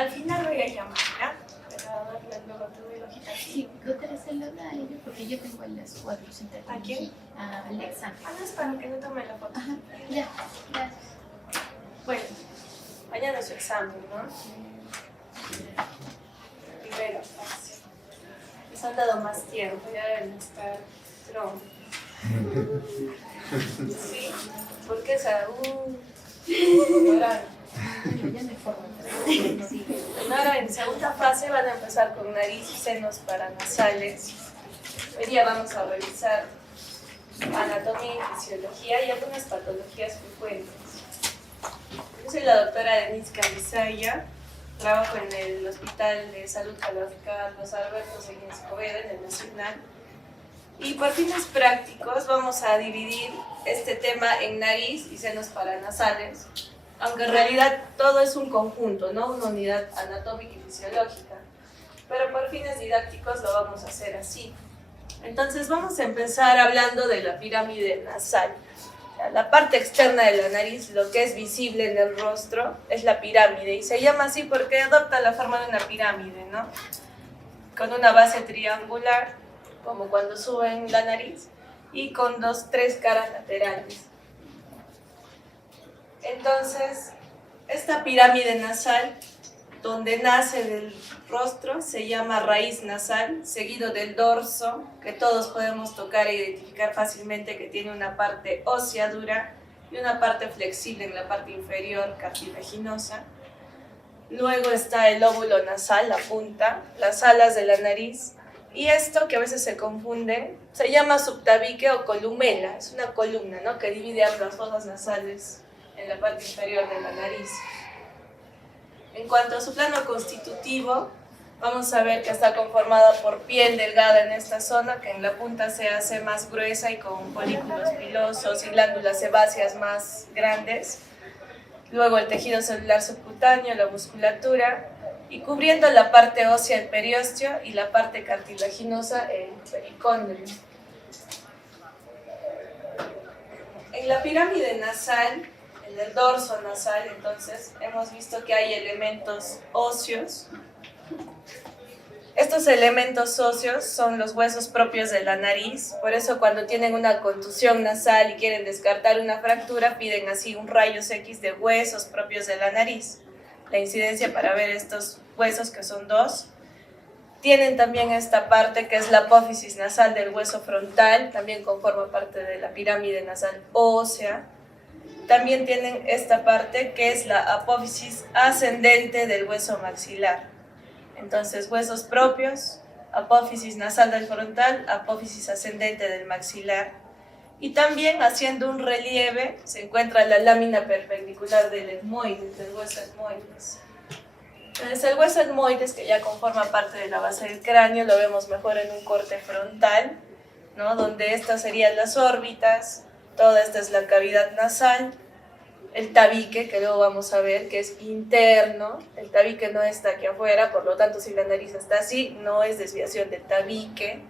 Al final voy a llamar, ¿ya? Para darle luego tu hojita. Sí, gótreselo a ella porque yo tengo las 4 sentadas. ¿A quién? A Alexa. Ah, no, es para que no tome la foto. Ajá, ya, gracias. Bueno, mañana es su examen, ¿no? Primera fase. Les han dado más tiempo, ya deben estar tronco. Sí, porque esa. Ahora, Ya me formo. Sí. ahora en segunda fase van a empezar con nariz y senos paranasales. Hoy día vamos a revisar anatomía y fisiología y algunas patologías frecuentes. Yo soy la doctora Denise Camisaya, trabajo en el Hospital de Salud Carlos Alberto Seguín Escobedo, en el Nacional. Y por fines prácticos vamos a dividir este tema en nariz y senos paranasales, aunque en realidad todo es un conjunto, ¿no? Una unidad anatómica y fisiológica. Pero por fines didácticos lo vamos a hacer así. Entonces vamos a empezar hablando de la pirámide nasal. La parte externa de la nariz, lo que es visible en el rostro, es la pirámide. Y se llama así porque adopta la forma de una pirámide, ¿no? Con una base triangular, como cuando suben la nariz, y con tres caras laterales. Entonces, esta pirámide nasal, donde nace del rostro, se llama raíz nasal, seguido del dorso, que todos podemos tocar e identificar fácilmente que tiene una parte ósea dura y una parte flexible en la parte inferior, cartilaginosa. Luego está el lóbulo nasal, la punta, las alas de la nariz, y esto, que a veces se confunde, se llama subtabique o columela, es una columna, ¿no?, que divide ambas fosas nasales en la parte inferior de la nariz. En cuanto a su plano constitutivo, vamos a ver que está conformada por piel delgada en esta zona, que en la punta se hace más gruesa y con folículos pilosos y glándulas sebáceas más grandes. Luego el tejido celular subcutáneo, la musculatura, y cubriendo la parte ósea el periósteo y la parte cartilaginosa el pericóndilo. En la pirámide nasal, en el dorso nasal, entonces, hemos visto que hay elementos óseos. Estos elementos óseos son los huesos propios de la nariz, por eso cuando tienen una contusión nasal y quieren descartar una fractura, piden así un rayos X de huesos propios de la nariz. La incidencia para ver estos huesos, que son 2. Tienen también esta parte que es la apófisis nasal del hueso frontal, también conforma parte de la pirámide nasal ósea. También tienen esta parte que es la apófisis ascendente del hueso maxilar. Entonces, huesos propios, apófisis nasal del frontal, apófisis ascendente del maxilar. Y también, haciendo un relieve, se encuentra la lámina perpendicular del etmoides, del hueso etmoides. Entonces, el hueso etmoides, que ya conforma parte de la base del cráneo, lo vemos mejor en un corte frontal, ¿no?, donde estas serían las órbitas, toda esta es la cavidad nasal, el tabique, que luego vamos a ver, que es interno. El tabique no está aquí afuera, por lo tanto, si la nariz está así, no es desviación del tabique.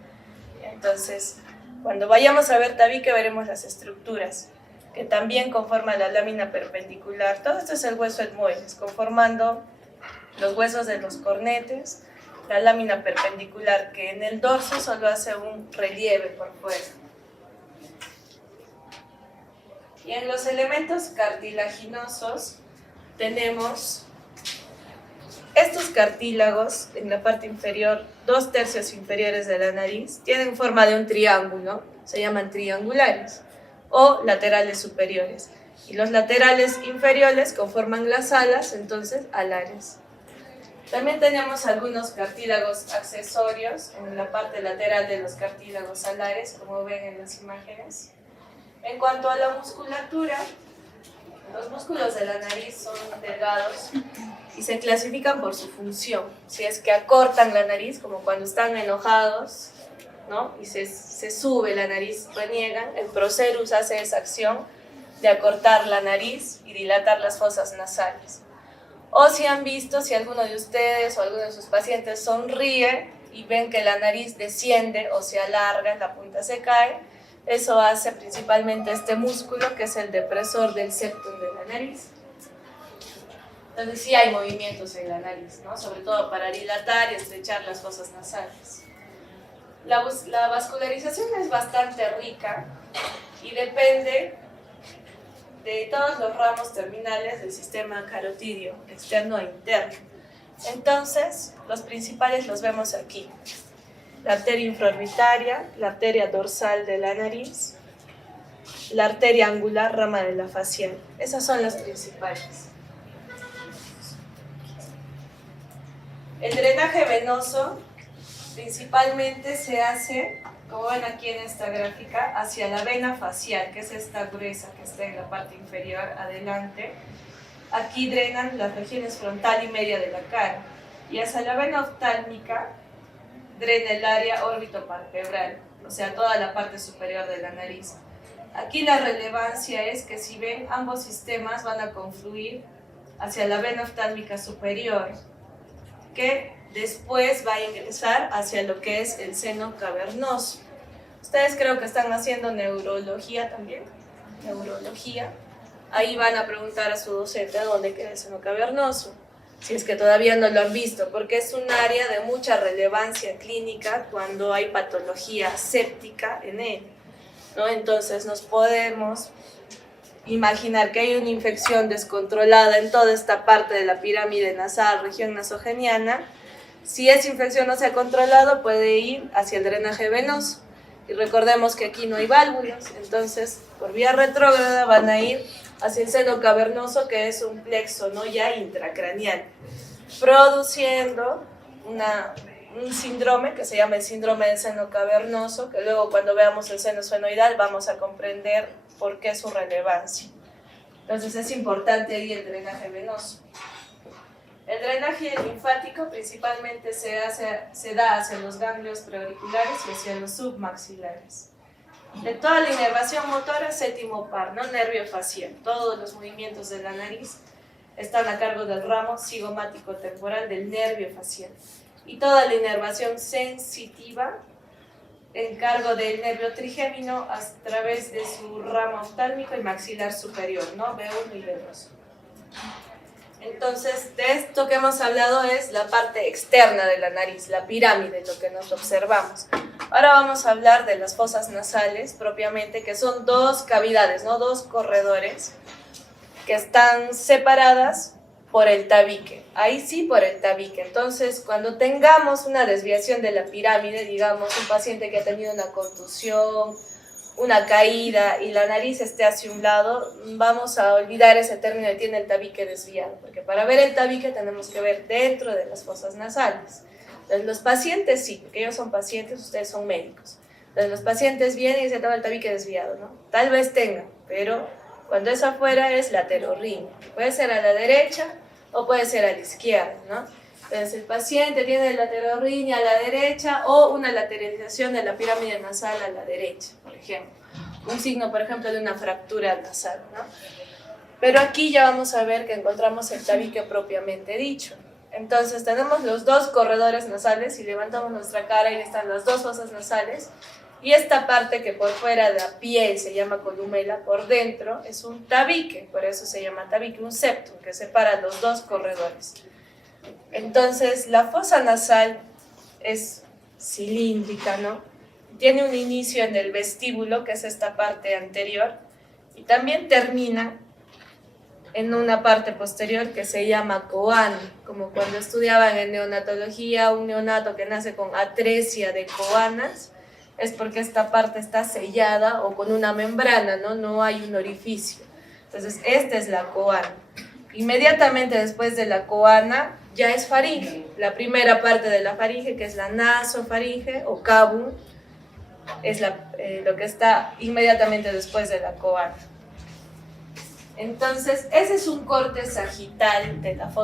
Entonces, cuando vayamos a ver tabique, veremos las estructuras, que también conforman la lámina perpendicular. Todo esto es el hueso etmoides, conformando los huesos de los cornetes, la lámina perpendicular, que en el dorso solo hace un relieve por fuera. Y en los elementos cartilaginosos tenemos estos cartílagos en la parte inferior, 2/3 inferiores de la nariz, tienen forma de un triángulo, se llaman triangulares, o laterales superiores. Y los laterales inferiores conforman las alas, entonces alares. También tenemos algunos cartílagos accesorios en la parte lateral de los cartílagos alares, como ven en las imágenes. En cuanto a la musculatura, los músculos de la nariz son delgados y se clasifican por su función. Si es que acortan la nariz, como cuando están enojados, ¿no?, y se sube la nariz, reniegan, el procerus hace esa acción de acortar la nariz y dilatar las fosas nasales. O si han visto, si alguno de ustedes o alguno de sus pacientes sonríe y ven que la nariz desciende o se alarga, la punta se cae, eso hace principalmente este músculo, que es el depresor del septum de la nariz. Entonces sí hay movimientos en la nariz, ¿no? Sobre todo para dilatar y estrechar las fosas nasales. La vascularización es bastante rica y depende de todos los ramos terminales del sistema carotidio, externo e interno. Entonces, los principales los vemos aquí. La arteria infraorbitaria, la arteria dorsal de la nariz, la arteria angular, rama de la facial. Esas son las principales. El drenaje venoso principalmente se hace, como ven aquí en esta gráfica, hacia la vena facial, que es esta gruesa que está en la parte inferior, adelante. Aquí drenan las regiones frontal y media de la cara. Y hacia la vena oftálmica drena el área órbitopalpebral, o sea, toda la parte superior de la nariz. Aquí la relevancia es que si ven, ambos sistemas van a confluir hacia la vena oftálmica superior, que después va a ingresar hacia lo que es el seno cavernoso. Ustedes creo que están haciendo neurología también, neurología. Ahí van a preguntar a su docente dónde queda el seno cavernoso, si es que todavía no lo han visto, porque es un área de mucha relevancia clínica cuando hay patología séptica en él, ¿no? Entonces nos podemos imaginar que hay una infección descontrolada en toda esta parte de la pirámide nasal, región nasogeniana. Si esa infección no se ha controlado, puede ir hacia el drenaje venoso. Y recordemos que aquí no hay válvulas, entonces por vía retrógrada van a ir hacia el seno cavernoso, que es un plexo, ¿no?, ya intracraneal, produciendo un síndrome que se llama el síndrome del seno cavernoso, que luego cuando veamos el seno esfenoidal vamos a comprender por qué su relevancia. Entonces es importante ahí el drenaje venoso. El drenaje linfático principalmente se da hacia los ganglios preauriculares y hacia los submaxilares. De toda la inervación motora, séptimo par, ¿no?, nervio facial. Todos los movimientos de la nariz están a cargo del ramo cigomático temporal del nervio facial. Y toda la inervación sensitiva en cargo del nervio trigémino a través de su ramo oftálmico y maxilar superior, ¿no?, B1 y B2. Entonces, de esto que hemos hablado es la parte externa de la nariz, la pirámide, lo que nos observamos. Ahora vamos a hablar de las fosas nasales propiamente, que son dos cavidades, ¿no?, dos corredores que están separadas por el tabique. Ahí sí, por el tabique. Entonces, cuando tengamos una desviación de la pirámide, digamos un paciente que ha tenido una contusión, una caída y la nariz esté hacia un lado, vamos a olvidar ese término de tiene el tabique desviado, porque para ver el tabique tenemos que ver dentro de las fosas nasales. Entonces los pacientes sí, porque ellos son pacientes, ustedes son médicos. Entonces los pacientes vienen y se toman el tabique desviado, ¿no? Tal vez tengan, pero cuando es afuera es laterorrinio. Puede ser a la derecha o puede ser a la izquierda, ¿no? Entonces el paciente tiene el laterorrinio a la derecha o una lateralización de la pirámide nasal a la derecha, por ejemplo. Un signo, por ejemplo, de una fractura nasal, ¿no? Pero aquí ya vamos a ver que encontramos el tabique propiamente dicho. Entonces tenemos los dos corredores nasales y levantamos nuestra cara y están las dos fosas nasales. Y esta parte que por fuera de la piel se llama columela, por dentro es un tabique, por eso se llama tabique, un septum que separa los dos corredores. Entonces, la fosa nasal es cilíndrica, ¿no? Tiene un inicio en el vestíbulo, que es esta parte anterior, y también termina en una parte posterior que se llama coano, como cuando estudiaban en neonatología, un neonato que nace con atresia de coanas, es porque esta parte está sellada o con una membrana, ¿no? No hay un orificio. Entonces, esta es la coana. Inmediatamente después de la coana ya es faringe. La primera parte de la faringe, que es la nasofaringe o cabum, es lo que está inmediatamente después de la coana. Entonces, ese es un corte sagital de las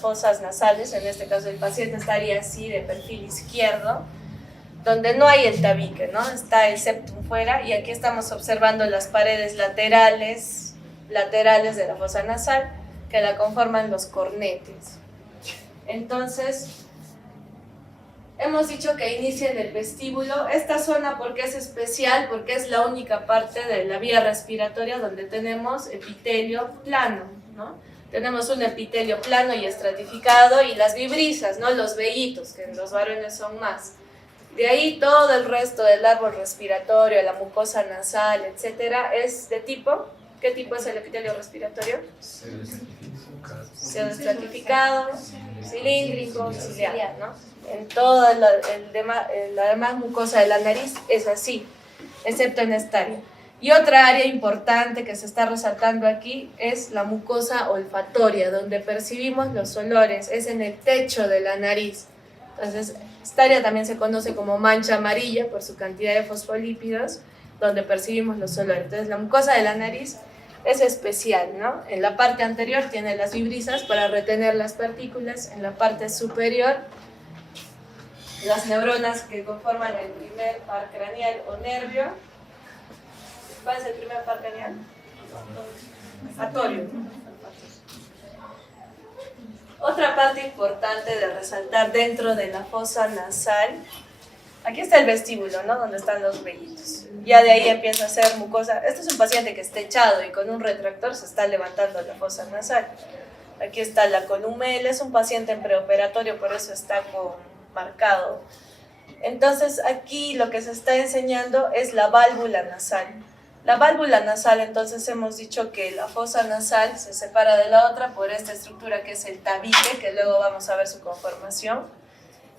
fosas nasales. En este caso, el paciente estaría así de perfil izquierdo, donde no hay el tabique, ¿no? Está el septum fuera y aquí estamos observando las paredes laterales de la fosa nasal que la conforman los cornetes. Entonces, hemos dicho que inicia en el vestíbulo. Esta zona, ¿por qué es especial? Porque es la única parte de la vía respiratoria donde tenemos epitelio plano, ¿no? Tenemos un epitelio plano y estratificado y las vibrisas, ¿no? Los vellitos, que en los varones son más. De ahí todo el resto del árbol respiratorio, la mucosa nasal, etcétera, es de tipo. ¿Qué tipo es el epitelio respiratorio? Pseudoestratificado, cilíndrico, ciliar, ¿no? En toda la demás mucosa de la nariz es así, excepto en esta área. Y otra área importante que se está resaltando aquí es la mucosa olfatoria, donde percibimos los olores, es en el techo de la nariz. Entonces, esta área también se conoce como mancha amarilla por su cantidad de fosfolípidos, donde percibimos los olores. Entonces, la mucosa de la nariz es especial, ¿no? En la parte anterior tiene las vibrisas para retener las partículas, en la parte superior las neuronas que conforman el primer par craneal o nervio. ¿Cuál es el primer par craneal? Olfatorio. Otra parte importante de resaltar dentro de la fosa nasal, aquí está el vestíbulo, ¿no? Donde están los vellitos. Ya de ahí empieza a ser mucosa. Este es un paciente que está echado y con un retractor se está levantando la fosa nasal. Aquí está la columela, es un paciente en preoperatorio, por eso está marcado. Entonces aquí lo que se está enseñando es la válvula nasal. La válvula nasal, entonces hemos dicho que la fosa nasal se separa de la otra por esta estructura que es el tabique, que luego vamos a ver su conformación.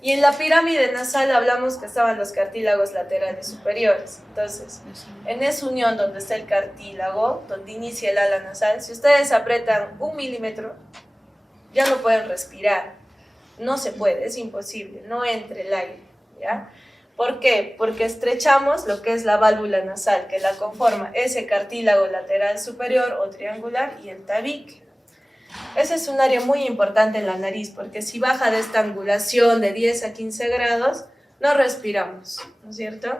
Y en la pirámide nasal hablamos que estaban los cartílagos laterales superiores. Entonces, en esa unión donde está el cartílago, donde inicia el ala nasal, si ustedes apretan 1 milímetro, ya no pueden respirar. No se puede, es imposible, no entre el aire, ¿ya? ¿Por qué? Porque estrechamos lo que es la válvula nasal, que la conforma ese cartílago lateral superior o triangular y el tabique. Ese es un área muy importante en la nariz, porque si baja de esta angulación de 10 a 15 grados, no respiramos, ¿no es cierto?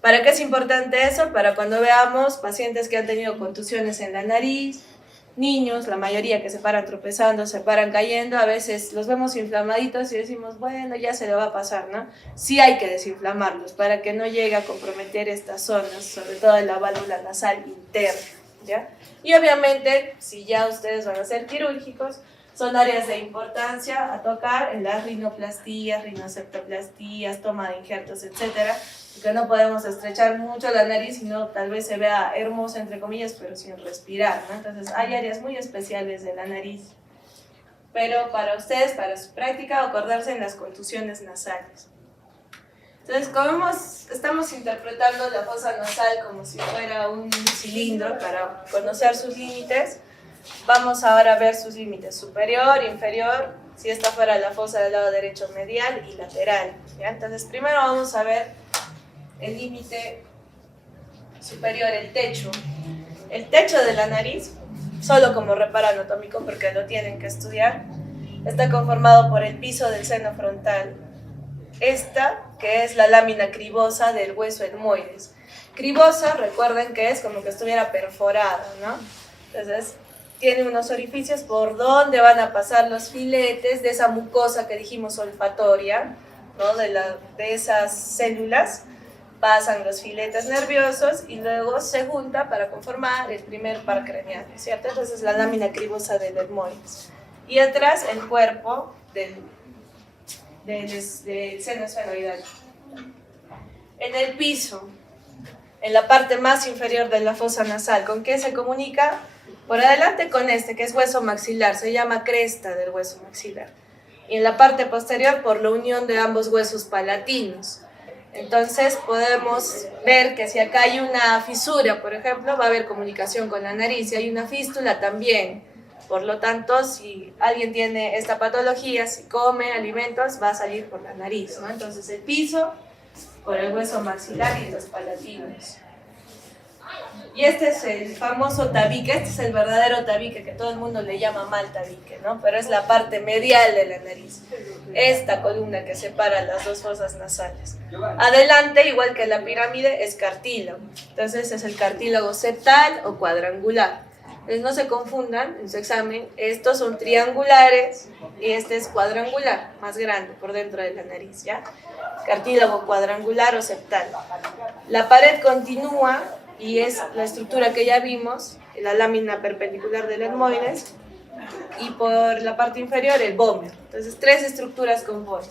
¿Para qué es importante eso? Para cuando veamos pacientes que han tenido contusiones en la nariz, niños, la mayoría que se paran tropezando, se paran cayendo, a veces los vemos inflamaditos y decimos, bueno, ya se le va a pasar, ¿no? Sí hay que desinflamarlos para que no llegue a comprometer estas zonas, sobre todo en la válvula nasal interna, ¿ya? Y obviamente, si ya ustedes van a ser quirúrgicos, son áreas de importancia a tocar en las rinoplastías, rinoceptoplastías, toma de injertos, etcétera, porque no podemos estrechar mucho la nariz, sino tal vez se vea hermosa, entre comillas, pero sin respirar, ¿no? Entonces hay áreas muy especiales de la nariz. Pero para ustedes, para su práctica, acordarse en las contusiones nasales. Entonces, como estamos interpretando la fosa nasal como si fuera un cilindro para conocer sus límites, vamos ahora a ver sus límites superior, inferior, si esta fuera la fosa del lado derecho medial y lateral, ¿ya? Entonces, primero vamos a ver el límite superior, el techo. El techo de la nariz, solo como reparo anatómico, porque lo tienen que estudiar, está conformado por el piso del seno frontal. Esta, que es la lámina cribosa del hueso etmoides. Cribosa, recuerden que es como que estuviera perforada, ¿no? Entonces, tiene unos orificios por donde van a pasar los filetes de esa mucosa que dijimos olfatoria, ¿no? De esas células pasan los filetes nerviosos y luego se junta para conformar el primer par craneal, ¿cierto? Entonces, la lámina cribosa del etmoides. Y atrás, el cuerpo del seno esfenoidal. En el piso, en la parte más inferior de la fosa nasal, ¿con qué se comunica? Por adelante con este, que es hueso maxilar, se llama cresta del hueso maxilar. Y en la parte posterior por la unión de ambos huesos palatinos. Entonces podemos ver que si acá hay una fisura, por ejemplo, va a haber comunicación con la nariz. Si hay una fístula, también. Por lo tanto, si alguien tiene esta patología, si come alimentos, va a salir por la nariz, ¿no? Entonces el piso por el hueso maxilar y los palatinos. Y este es el famoso tabique, este es el verdadero tabique, que todo el mundo le llama mal tabique, ¿no? Pero es la parte medial de la nariz, esta columna que separa las dos fosas nasales. Adelante, igual que la pirámide, es cartílago, entonces es el cartílago septal o cuadrangular. Entonces no se confundan en su examen, estos son triangulares y este es cuadrangular, más grande por dentro de la nariz, ¿ya? Cartílago cuadrangular o septal. La pared continúa y es la estructura que ya vimos, la lámina perpendicular del etmoides, y por la parte inferior el vómer. Entonces, tres estructuras componen: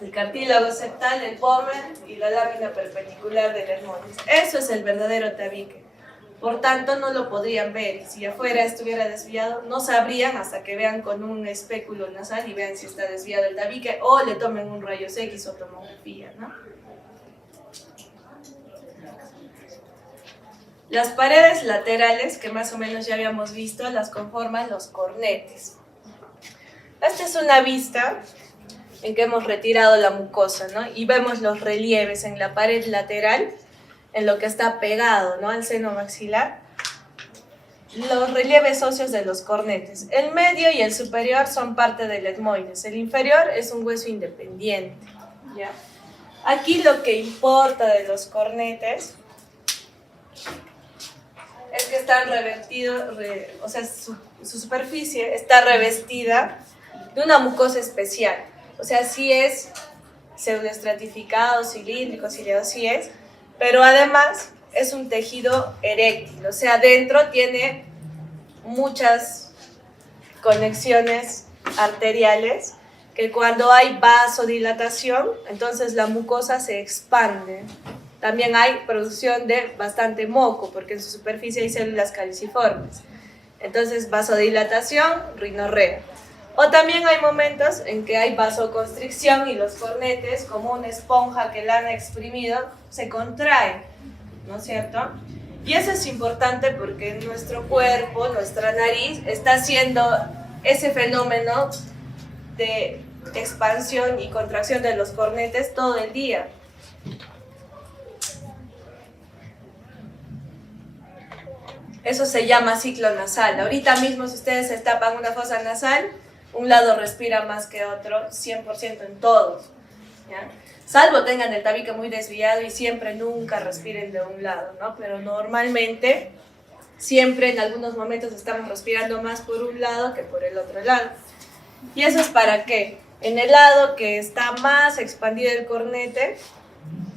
el cartílago septal, el vómer y la lámina perpendicular del etmoides. Eso es el verdadero tabique. Por tanto, no lo podrían ver, y si afuera estuviera desviado, no sabrían hasta que vean con un espéculo nasal y vean si está desviado el tabique, o le tomen un rayos X o tomografía, ¿no? Las paredes laterales, que más o menos ya habíamos visto, las conforman los cornetes. Esta es una vista en que hemos retirado la mucosa, ¿no? Y vemos los relieves en la pared lateral, en lo que está pegado, ¿no?, al seno maxilar, los relieves óseos de los cornetes. El medio y el superior son parte del etmoides. El inferior es un hueso independiente, ¿ya? Aquí lo que importa de los cornetes es que están revestidos, o sea, su superficie está revestida de una mucosa especial. O sea, sí es pseudoestratificado, cilíndrico, ciliado, sí es, pero además es un tejido eréctil, o sea, dentro tiene muchas conexiones arteriales que cuando hay vasodilatación, entonces la mucosa se expande. También hay producción de bastante moco, porque en su superficie hay células caliciformes. Entonces, vasodilatación, rinorrea. O también hay momentos en que hay vasoconstricción y los cornetes, como una esponja que la han exprimido, se contraen, ¿no es cierto? Y eso es importante porque nuestro cuerpo, nuestra nariz, está haciendo ese fenómeno de expansión y contracción de los cornetes todo el día. Eso se llama ciclo nasal. Ahorita mismo, si ustedes se tapan una fosa nasal, un lado respira más que otro, 100% en todos, ¿ya? Salvo tengan el tabique muy desviado y siempre nunca respiren de un lado, ¿no? Pero normalmente, siempre en algunos momentos estamos respirando más por un lado que por el otro lado. ¿Y eso es para qué? En el lado que está más expandido el cornete,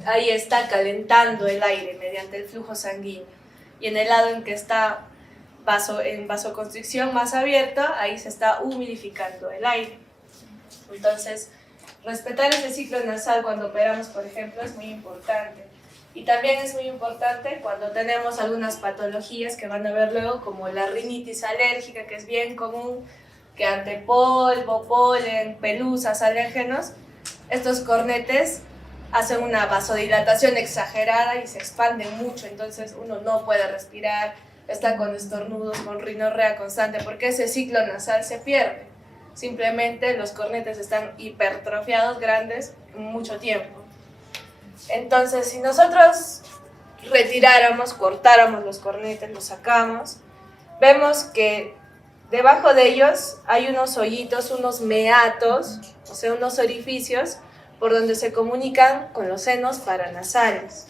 ahí está calentando el aire mediante el flujo sanguíneo. Y en el lado en que está en vasoconstricción más abierto, ahí se está humidificando el aire. Entonces, respetar ese ciclo nasal cuando operamos, por ejemplo, es muy importante. Y también es muy importante cuando tenemos algunas patologías que van a ver luego, como la rinitis alérgica, que es bien común, que ante polvo, polen, pelusas, alérgenos, estos cornetes hacen una vasodilatación exagerada y se expanden mucho, entonces uno no puede respirar, está con estornudos, con rinorrea constante, porque ese ciclo nasal se pierde. Simplemente los cornetes están hipertrofiados, grandes, mucho tiempo. Entonces, si nosotros retiráramos, cortáramos los cornetes, los sacamos, vemos que debajo de ellos hay unos hoyitos, unos meatos, o sea, unos orificios por donde se comunican con los senos paranasales.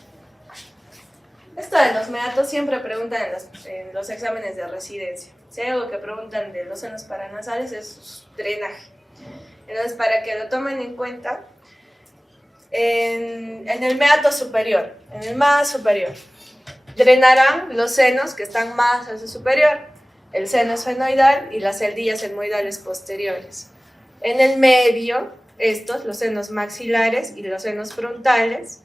Esto de los meatos siempre preguntan en los exámenes de residencia. Si hay algo que preguntan de los senos paranasales es su drenaje. Entonces, para que lo tomen en cuenta, en el meato superior, en el más superior, drenarán los senos que están más hacia superior, el seno esfenoidal y las celdillas etmoidales posteriores. En el medio, los senos maxilares y los senos frontales,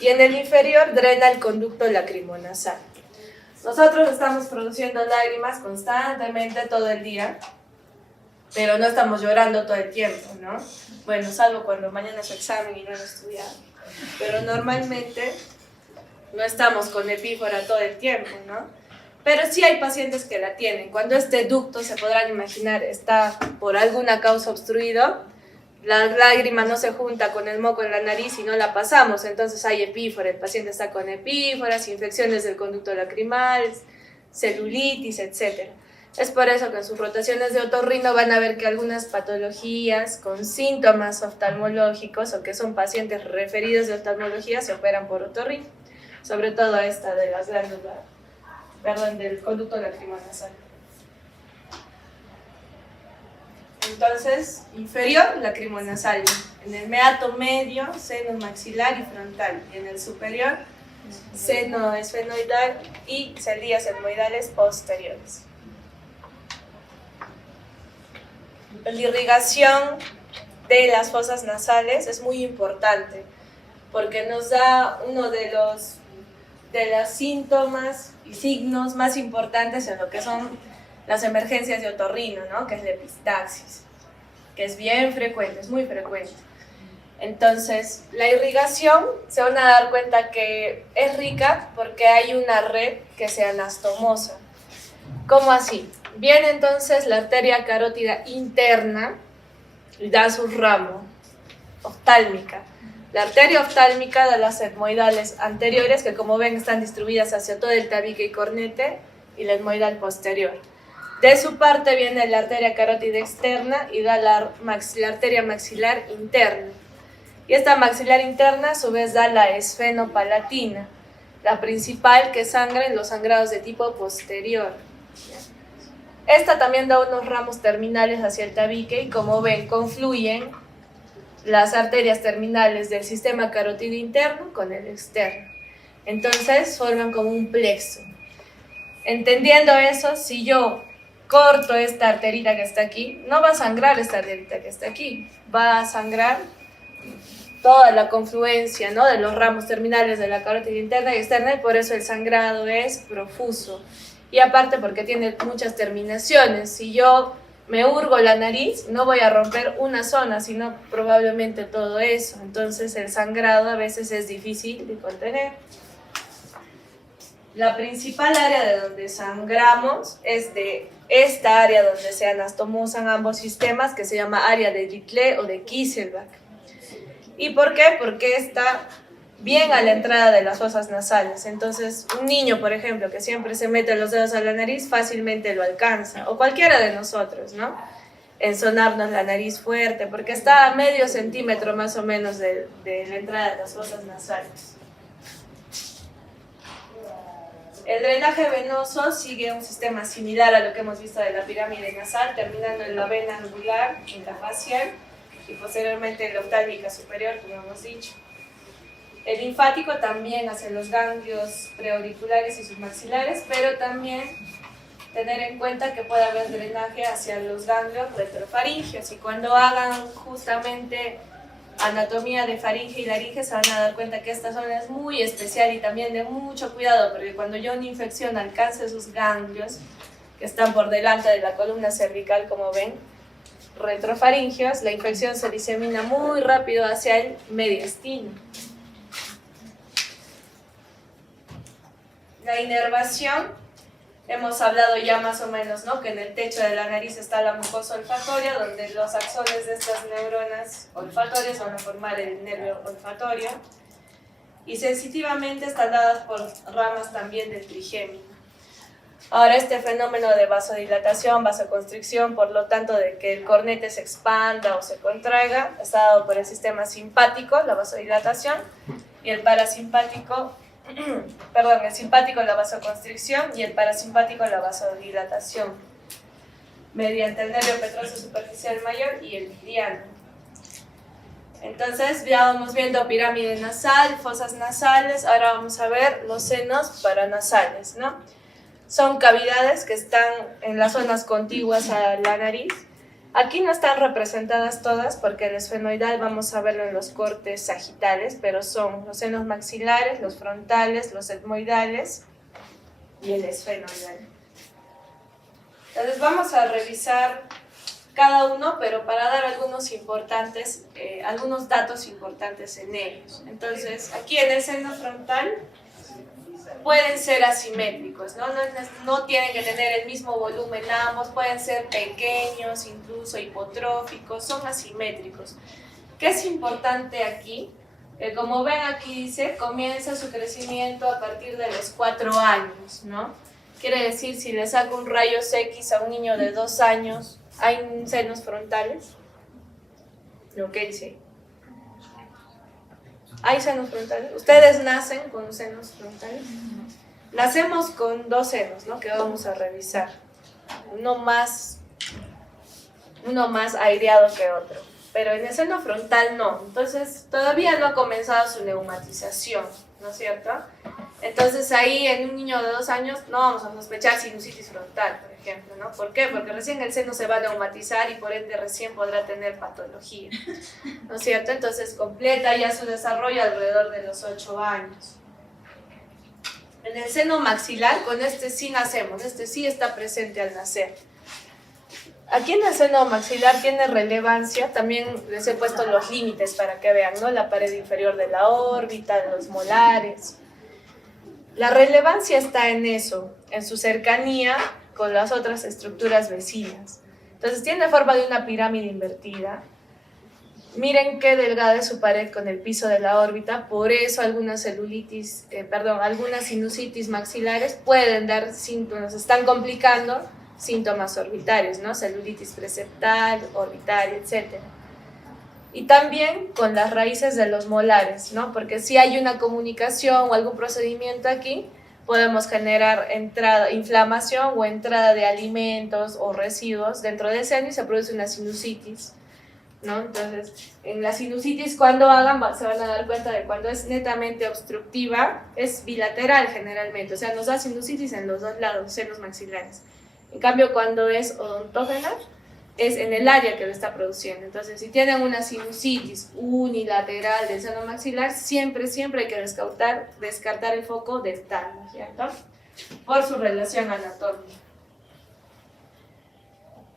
y en el inferior drena el conducto lacrimonasal. Nosotros estamos produciendo lágrimas constantemente todo el día, pero no estamos llorando todo el tiempo, ¿no? Bueno, salvo cuando mañana es su examen y no han estudiado. Pero normalmente no estamos con epífora todo el tiempo, ¿no? Pero sí hay pacientes que la tienen. Cuando este ducto, se podrán imaginar, está por alguna causa obstruido, la lágrima no se junta con el moco en la nariz y no la pasamos, entonces hay epífora, el paciente está con epíforas, infecciones del conducto lacrimal, celulitis, etc. Es por eso que en sus rotaciones de otorrino van a ver que algunas patologías con síntomas oftalmológicos o que son pacientes referidos de oftalmología se operan por otorrino, sobre todo esta de las glándulas, del conducto lacrimonasal. Entonces, inferior, lacrimonasal. En el meato medio, seno maxilar y frontal. Y en el superior, seno esfenoidal y celdillas etmoidales posteriores. La irrigación de las fosas nasales es muy importante porque nos da uno de los síntomas y signos más importantes en lo que son las emergencias de otorrino, ¿no? Que es la epistaxis, que es bien frecuente, es muy frecuente. Entonces, la irrigación se van a dar cuenta que es rica porque hay una red que se anastomosa. ¿Cómo así? Viene entonces la arteria carótida interna y da su ramo, oftálmica. La arteria oftálmica da las etmoidales anteriores, que como ven están distribuidas hacia todo el tabique y cornete, y la etmoidal posterior. De su parte viene la arteria carótida externa y da la arteria maxilar interna. Y esta maxilar interna a su vez da la esfenopalatina, la principal que sangra en los sangrados de tipo posterior. Esta también da unos ramos terminales hacia el tabique y como ven confluyen las arterias terminales del sistema carótido interno con el externo. Entonces forman como un plexo. Entendiendo eso, si yo corto esta arterita que está aquí, no va a sangrar esta arterita que está aquí, va a sangrar toda la confluencia, ¿no?, de los ramos terminales de la carótida interna y externa, y por eso el sangrado es profuso. Y aparte porque tiene muchas terminaciones. Si yo me hurgo la nariz, no voy a romper una zona, sino probablemente todo eso. Entonces el sangrado a veces es difícil de contener. La principal área de donde sangramos es de esta área donde se anastomosan ambos sistemas, que se llama área de Gitlet o de Kisselbach. ¿Y por qué? Porque está bien a la entrada de las fosas nasales. Entonces, un niño, por ejemplo, que siempre se mete los dedos a la nariz, fácilmente lo alcanza. O cualquiera de nosotros, ¿no? En sonarnos la nariz fuerte, porque está a medio centímetro más o menos de la entrada de las fosas nasales. El drenaje venoso sigue un sistema similar a lo que hemos visto de la pirámide nasal, terminando en la vena angular, en la facial, y posteriormente en la oftálmica superior, como hemos dicho. El linfático también hacia los ganglios preauriculares y submaxilares, pero también tener en cuenta que puede haber drenaje hacia los ganglios retrofaringeos, y cuando hagan justamente anatomía de faringe y laringe se van a dar cuenta que esta zona es muy especial y también de mucho cuidado, porque cuando ya una infección alcance esos ganglios que están por delante de la columna cervical, como ven, retrofaringeos, la infección se disemina muy rápido hacia el mediastino. La inervación, hemos hablado ya más o menos, ¿no?, que en el techo de la nariz está la mucosa olfatoria, donde los axones de estas neuronas olfatorias van a formar el nervio olfatorio, y sensitivamente están dadas por ramas también del trigémino. Ahora, este fenómeno de vasodilatación, vasoconstricción, por lo tanto de que el cornete se expanda o se contraiga, está dado por el sistema simpático, la vasodilatación, y el parasimpático, el simpático la vasoconstricción y el parasimpático la vasodilatación, mediante el nervio petroso superficial mayor y el mediano. Entonces ya vamos viendo pirámide nasal, fosas nasales, ahora vamos a ver los senos paranasales, ¿no? Son cavidades que están en las zonas contiguas a la nariz. Aquí no están representadas todas porque el esfenoidal vamos a verlo en los cortes sagitales, pero son los senos maxilares, los frontales, los etmoidales y el esfenoidal. Entonces vamos a revisar cada uno, pero para dar algunos datos importantes en ellos. Entonces, aquí en el seno frontal pueden ser asimétricos, ¿no? No tienen que tener el mismo volumen ambos, pueden ser pequeños, incluso hipotróficos, son asimétricos. ¿Qué es importante aquí? Como ven aquí dice, comienza su crecimiento a partir de los 4 años, ¿no? Quiere decir, si le saco un rayos X a un niño de 2 años, ¿hay senos frontales? ¿Lo que dice? ¿Hay senos frontales? ¿Ustedes nacen con senos frontales? Nacemos con 2 senos, ¿no?, que vamos a revisar. Uno más aireado que otro. Pero en el seno frontal no. Entonces, todavía no ha comenzado su neumatización, ¿no es cierto? Entonces ahí en un niño de 2 años no vamos a sospechar sinusitis frontal, por ejemplo, ¿no? ¿Por qué? Porque recién el seno se va a neumatizar y por ende recién podrá tener patología, ¿no es cierto? Entonces completa ya su desarrollo alrededor de los 8 años. En el seno maxilar, con este sí nacemos, este sí está presente al nacer. Aquí en el seno maxilar tiene relevancia, también les he puesto los límites para que vean, ¿no? La pared inferior de la órbita, los molares. La relevancia está en eso, en su cercanía con las otras estructuras vecinas. Entonces tiene forma de una pirámide invertida. Miren qué delgada es su pared con el piso de la órbita, por eso algunas algunas sinusitis maxilares pueden dar síntomas, están complicando síntomas orbitarios, ¿no? Celulitis preseptal, orbitaria, etc. Y también con las raíces de los molares, ¿no? Porque si hay una comunicación o algún procedimiento aquí, podemos generar inflamación o entrada de alimentos o residuos dentro del seno y se produce una sinusitis, ¿no? Entonces, en la sinusitis cuando hagan se van a dar cuenta de cuando es netamente obstructiva, es bilateral generalmente, o sea, nos da sinusitis en los dos lados, senos maxilares. En cambio, cuando es odontógena, es en el área que lo está produciendo. Entonces, si tienen una sinusitis unilateral del seno maxilar, siempre hay que descartar el foco dental, ¿no es cierto? Por su relación anatómica.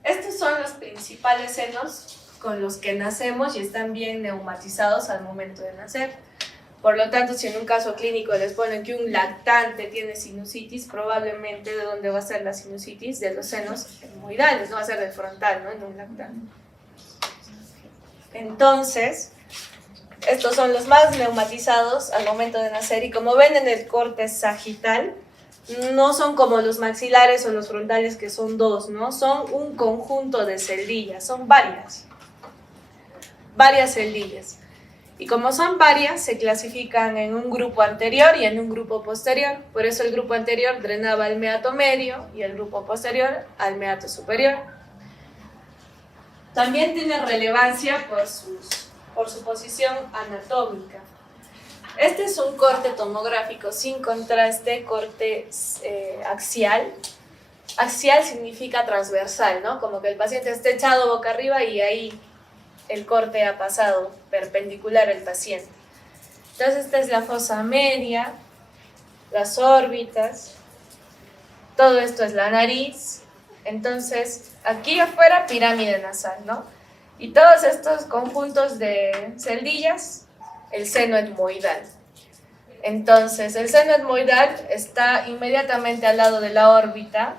Estos son los principales senos con los que nacemos y están bien neumatizados al momento de nacer. Por lo tanto, si en un caso clínico les ponen que un lactante tiene sinusitis, probablemente de dónde va a ser la sinusitis, de los senos etmoidales, no va a ser del frontal, ¿no? En un lactante. Entonces, estos son los más neumatizados al momento de nacer y como ven en el corte sagital, no son como los maxilares o los frontales que son dos, ¿no? Son un conjunto de celdillas, son varias celdillas. Y como son varias, se clasifican en un grupo anterior y en un grupo posterior. Por eso el grupo anterior drenaba al meato medio y el grupo posterior al meato superior. También tiene relevancia por su posición anatómica. Este es un corte tomográfico sin contraste, corte axial. Axial significa transversal, ¿no? Como que el paciente esté echado boca arriba y ahí el corte ha pasado perpendicular al paciente. Entonces esta es la fosa media, las órbitas, todo esto es la nariz. Entonces aquí afuera pirámide nasal, ¿no? Y todos estos conjuntos de celdillas, el seno etmoidal. Entonces el seno etmoidal está inmediatamente al lado de la órbita,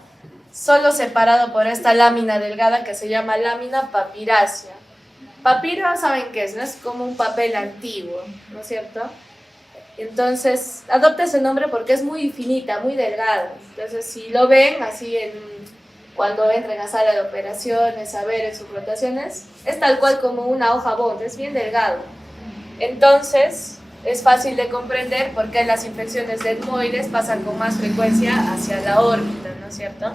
solo separado por esta lámina delgada que se llama lámina papirácea. Papiro, ¿saben qué es? ¿No? Es como un papel antiguo, ¿no es cierto? Entonces, adopta ese nombre porque es muy finita, muy delgada. Entonces, si lo ven así cuando entren a sala de operaciones, a ver en sus rotaciones, es tal cual como una hoja bond, es bien delgado. Entonces, es fácil de comprender por qué las infecciones de etmoides pasan con más frecuencia hacia la órbita, ¿no es cierto?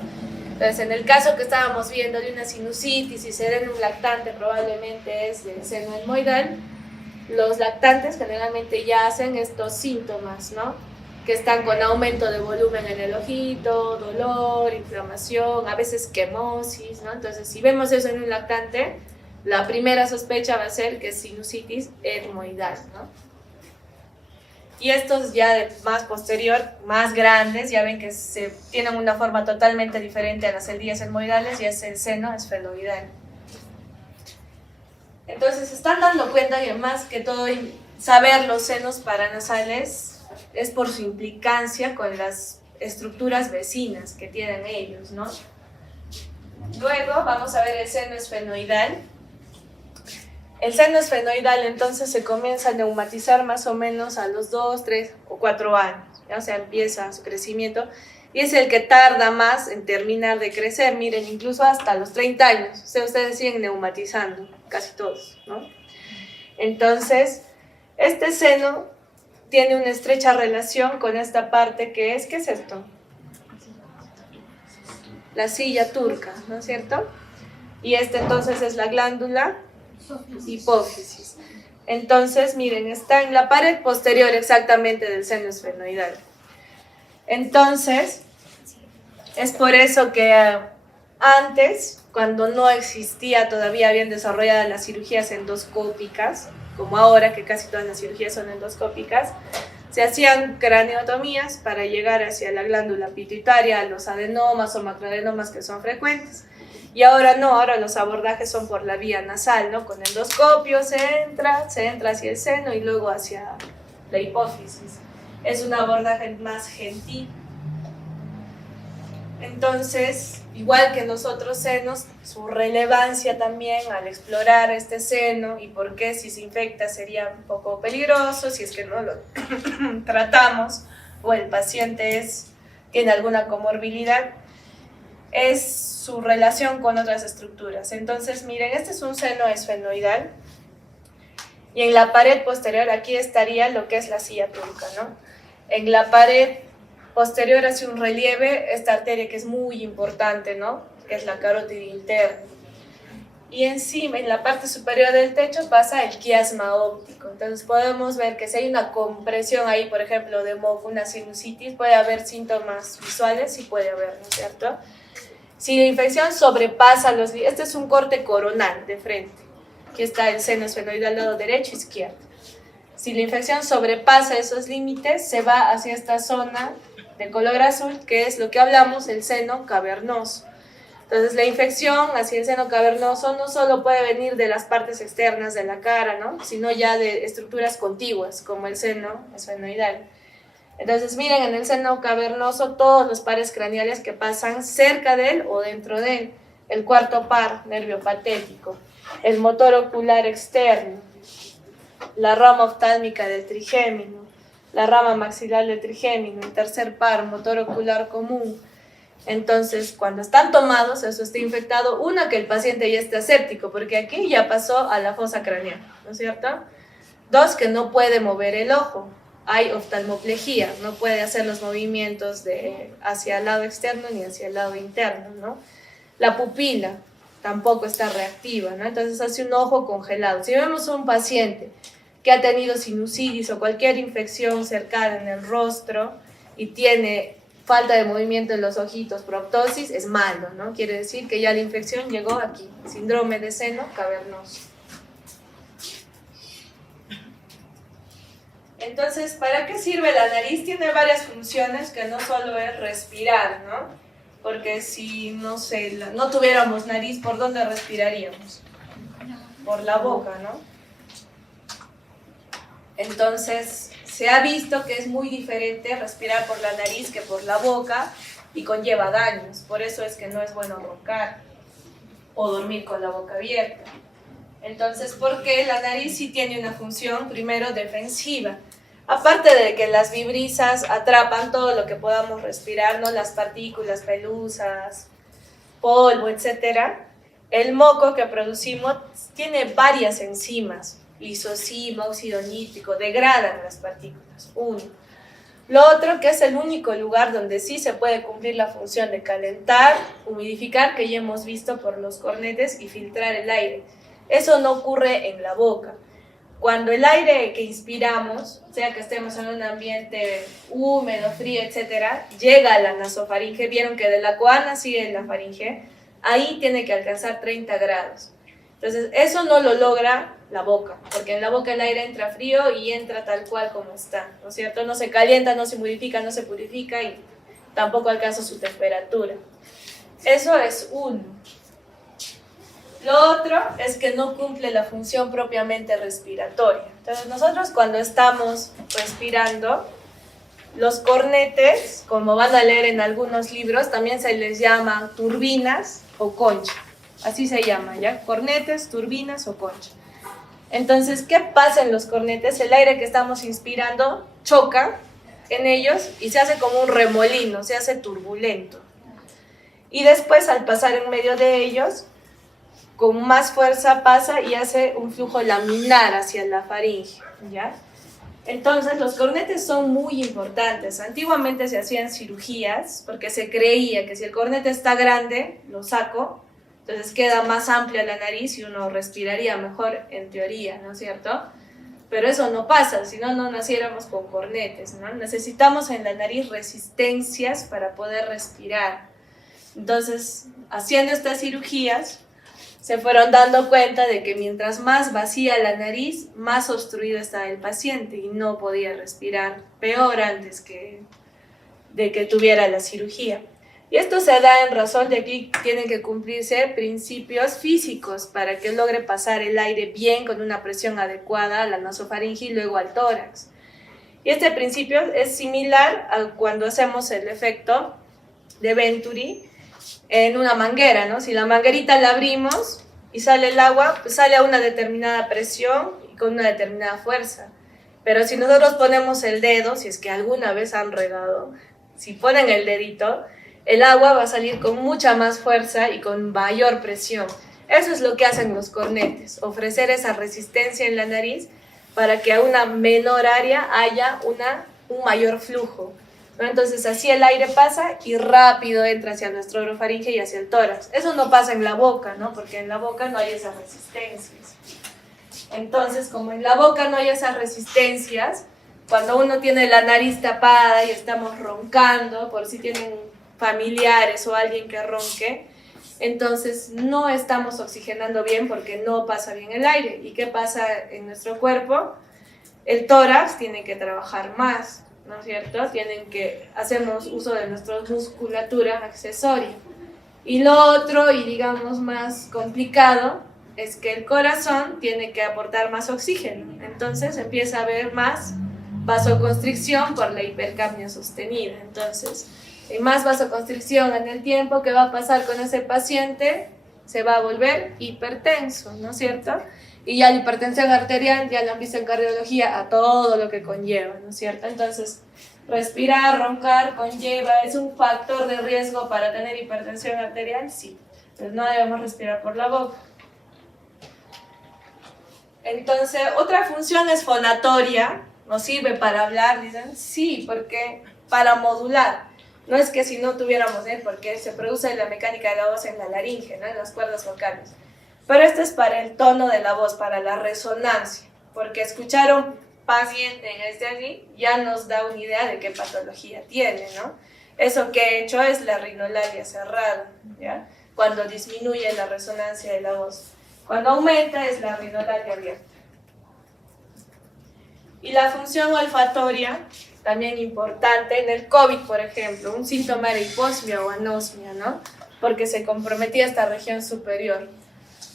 Entonces, en el caso que estábamos viendo de una sinusitis y se den un lactante, probablemente es del seno etmoidal, los lactantes generalmente ya hacen estos síntomas, ¿no? Que están con aumento de volumen en el ojito, dolor, inflamación, a veces quemosis, ¿no? Entonces, si vemos eso en un lactante, la primera sospecha va a ser que es sinusitis etmoidal, ¿no? Y estos ya de más posterior, más grandes, ya ven que tienen una forma totalmente diferente a las celdillas etmoidales y es el seno esfenoidal. Entonces, se están dando cuenta que más que todo saber los senos paranasales es por su implicancia con las estructuras vecinas que tienen ellos, ¿no? Luego vamos a ver el seno esfenoidal. El seno esfenoidal entonces se comienza a neumatizar más o menos a los 2, 3 o 4 años, ¿ya? O sea, empieza su crecimiento y es el que tarda más en terminar de crecer, miren, incluso hasta los 30 años, o sea, ustedes siguen neumatizando, casi todos, ¿no? Entonces, este seno tiene una estrecha relación con esta parte que es, ¿qué es esto? La silla turca, ¿no es cierto? Y entonces es la glándula hipófisis. Entonces, miren, está en la pared posterior exactamente del seno esfenoidal. Entonces, es por eso que antes, cuando no existía todavía bien desarrolladas las cirugías endoscópicas, como ahora que casi todas las cirugías son endoscópicas, se hacían craneotomías para llegar hacia la glándula pituitaria, los adenomas o macroadenomas que son frecuentes. Y ahora no, ahora los abordajes son por la vía nasal, ¿no? Con endoscopio se entra hacia el seno y luego hacia la hipófisis. Es un abordaje más gentil. Entonces, igual que los otros senos, su relevancia también al explorar este seno y por qué si se infecta sería un poco peligroso, si es que no lo tratamos o el paciente tiene alguna comorbilidad, es su relación con otras estructuras. Entonces, miren, este es un seno esfenoidal y en la pared posterior aquí estaría lo que es la silla turca, ¿no? En la pared posterior hace un relieve esta arteria que es muy importante, ¿no? Que es la carótida interna. Y encima, en la parte superior del techo, pasa el quiasma óptico. Entonces podemos ver que si hay una compresión ahí, por ejemplo, de moco, una sinusitis, puede haber síntomas visuales, sí puede haber, ¿no es cierto? Si la infección sobrepasa este es un corte coronal de frente. Aquí está el seno esfenoidal al lado derecho e izquierdo. Si la infección sobrepasa esos límites, se va hacia esta zona de color azul, que es lo que hablamos, el seno cavernoso. Entonces, la infección hacia el seno cavernoso no solo puede venir de las partes externas de la cara, ¿no? Sino ya de estructuras contiguas, como el seno esfenoidal. Entonces, miren, en el seno cavernoso, todos los pares craneales que pasan cerca de él o dentro de él. El cuarto par, nervio patético. El motor ocular externo. La rama oftálmica del trigémino. La rama maxilar del trigémino. El tercer par, motor ocular común. Entonces, cuando están tomados, eso está infectado. Una, que el paciente ya está séptico, porque aquí ya pasó a la fosa craneal, ¿no es cierto? Dos, que no puede mover el ojo. Hay oftalmoplegia, no puede hacer los movimientos hacia el lado externo ni hacia el lado interno, ¿no? La pupila tampoco está reactiva, ¿no? Entonces hace un ojo congelado. Si vemos un paciente que ha tenido sinusitis o cualquier infección cercana en el rostro y tiene falta de movimiento en los ojitos, proptosis, es malo, ¿no? Quiere decir que ya la infección llegó aquí, síndrome de seno cavernoso. Entonces, ¿para qué sirve la nariz? Tiene varias funciones, que no solo es respirar, ¿no? Porque si, no sé, no tuviéramos nariz, ¿por dónde respiraríamos? Por la boca, ¿no? Entonces, se ha visto que es muy diferente respirar por la nariz que por la boca y conlleva daños. Por eso es que no es bueno roncar o dormir con la boca abierta. Entonces, ¿por qué? La nariz sí tiene una función, primero, defensiva. Aparte de que las vibrisas atrapan todo lo que podamos respirar, ¿no? Las partículas, pelusas, polvo, etc. El moco que producimos tiene varias enzimas, lisocima, óxido nítrico, degradan las partículas. Uno. Lo otro, que es el único lugar donde sí se puede cumplir la función de calentar, humidificar, que ya hemos visto por los cornetes, y filtrar el aire. Eso no ocurre en la boca. Cuando el aire que inspiramos, sea que estemos en un ambiente húmedo, frío, etc., llega a la nasofaringe, vieron que de la coana sigue la faringe, ahí tiene que alcanzar 30 grados. Entonces, eso no lo logra la boca, porque en la boca el aire entra frío y entra tal cual como está, ¿no es cierto? No se calienta, no se modifica, no se purifica y tampoco alcanza su temperatura. Eso es uno. Lo otro es que no cumple la función propiamente respiratoria. Entonces, nosotros cuando estamos respirando, los cornetes, como van a leer en algunos libros, también se les llama turbinas o concha. Así se llama, ¿ya? Cornetes, turbinas o concha. Entonces, ¿qué pasa en los cornetes? El aire que estamos inspirando choca en ellos y se hace como un remolino, se hace turbulento. Y después, al pasar en medio de ellos, con más fuerza pasa y hace un flujo laminar hacia la faringe, ¿ya? Entonces, los cornetes son muy importantes. Antiguamente se hacían cirugías porque se creía que si el cornete está grande, lo saco, entonces queda más amplia la nariz y uno respiraría mejor en teoría, ¿no es cierto? pero eso no pasa, si no, no naciéramos con cornetes, ¿no? Necesitamos en la nariz resistencias para poder respirar. Entonces, haciendo estas cirugías, se fueron dando cuenta de que mientras más vacía la nariz, más obstruido estaba el paciente y no podía respirar, peor antes de que tuviera la cirugía. Y esto se da en razón de que tienen que cumplirse principios físicos para que logre pasar el aire bien con una presión adecuada a la nasofaringe y luego al tórax. Y este principio es similar a cuando hacemos el efecto de Venturi en una manguera, ¿no? Si la manguerita la abrimos y sale el agua, pues sale a una determinada presión y con una determinada fuerza. Pero si nosotros ponemos el dedo, si es que alguna vez han regado, si ponen el dedito, el agua va a salir con mucha más fuerza y con mayor presión. Eso es lo que hacen los cornetes, ofrecer esa resistencia en la nariz para que a una menor área haya un mayor flujo, ¿no? Entonces así el aire pasa y rápido entra hacia nuestro orofaringe y hacia el tórax. Eso no pasa en la boca, ¿no? Porque en la boca no hay esas resistencias. Entonces, como en la boca no hay esas resistencias, cuando uno tiene la nariz tapada y estamos roncando, por si tienen familiares o alguien que ronque, entonces no estamos oxigenando bien porque no pasa bien el aire. ¿Y qué pasa en nuestro cuerpo? El tórax tiene que trabajar más, ¿no es cierto? Hacemos uso de nuestra musculatura accesoria. Y lo otro, y digamos más complicado, es que el corazón tiene que aportar más oxígeno. Entonces empieza a haber más vasoconstricción por la hipercapnia sostenida. Entonces, hay más vasoconstricción en el tiempo. ¿Qué va a pasar con ese paciente? Se va a volver hipertenso, ¿no es cierto? Y ya la hipertensión arterial, ya la han visto en cardiología, a todo lo que conlleva, ¿no es cierto? Entonces, respirar, roncar, ¿es un factor de riesgo para tener hipertensión arterial? Sí. Entonces, no debemos respirar por la boca. Entonces, otra función es fonatoria. ¿Nos sirve para hablar? Dicen, sí, porque para modular. No es que si no tuviéramos, porque se produce la mecánica de la voz en la laringe, ¿no? En las cuerdas vocales. Pero esto es para el tono de la voz, para la resonancia, porque escuchar a un paciente desde allí ya nos da una idea de qué patología tiene, ¿no? Eso que he hecho es la rinolaria cerrada, ¿ya? Cuando disminuye la resonancia de la voz. Cuando aumenta es la rinolaria abierta. Y la función olfatoria, también importante, en el COVID, por ejemplo, un síntoma era hiposmia o anosmia, ¿no? Porque se comprometía esta región superior.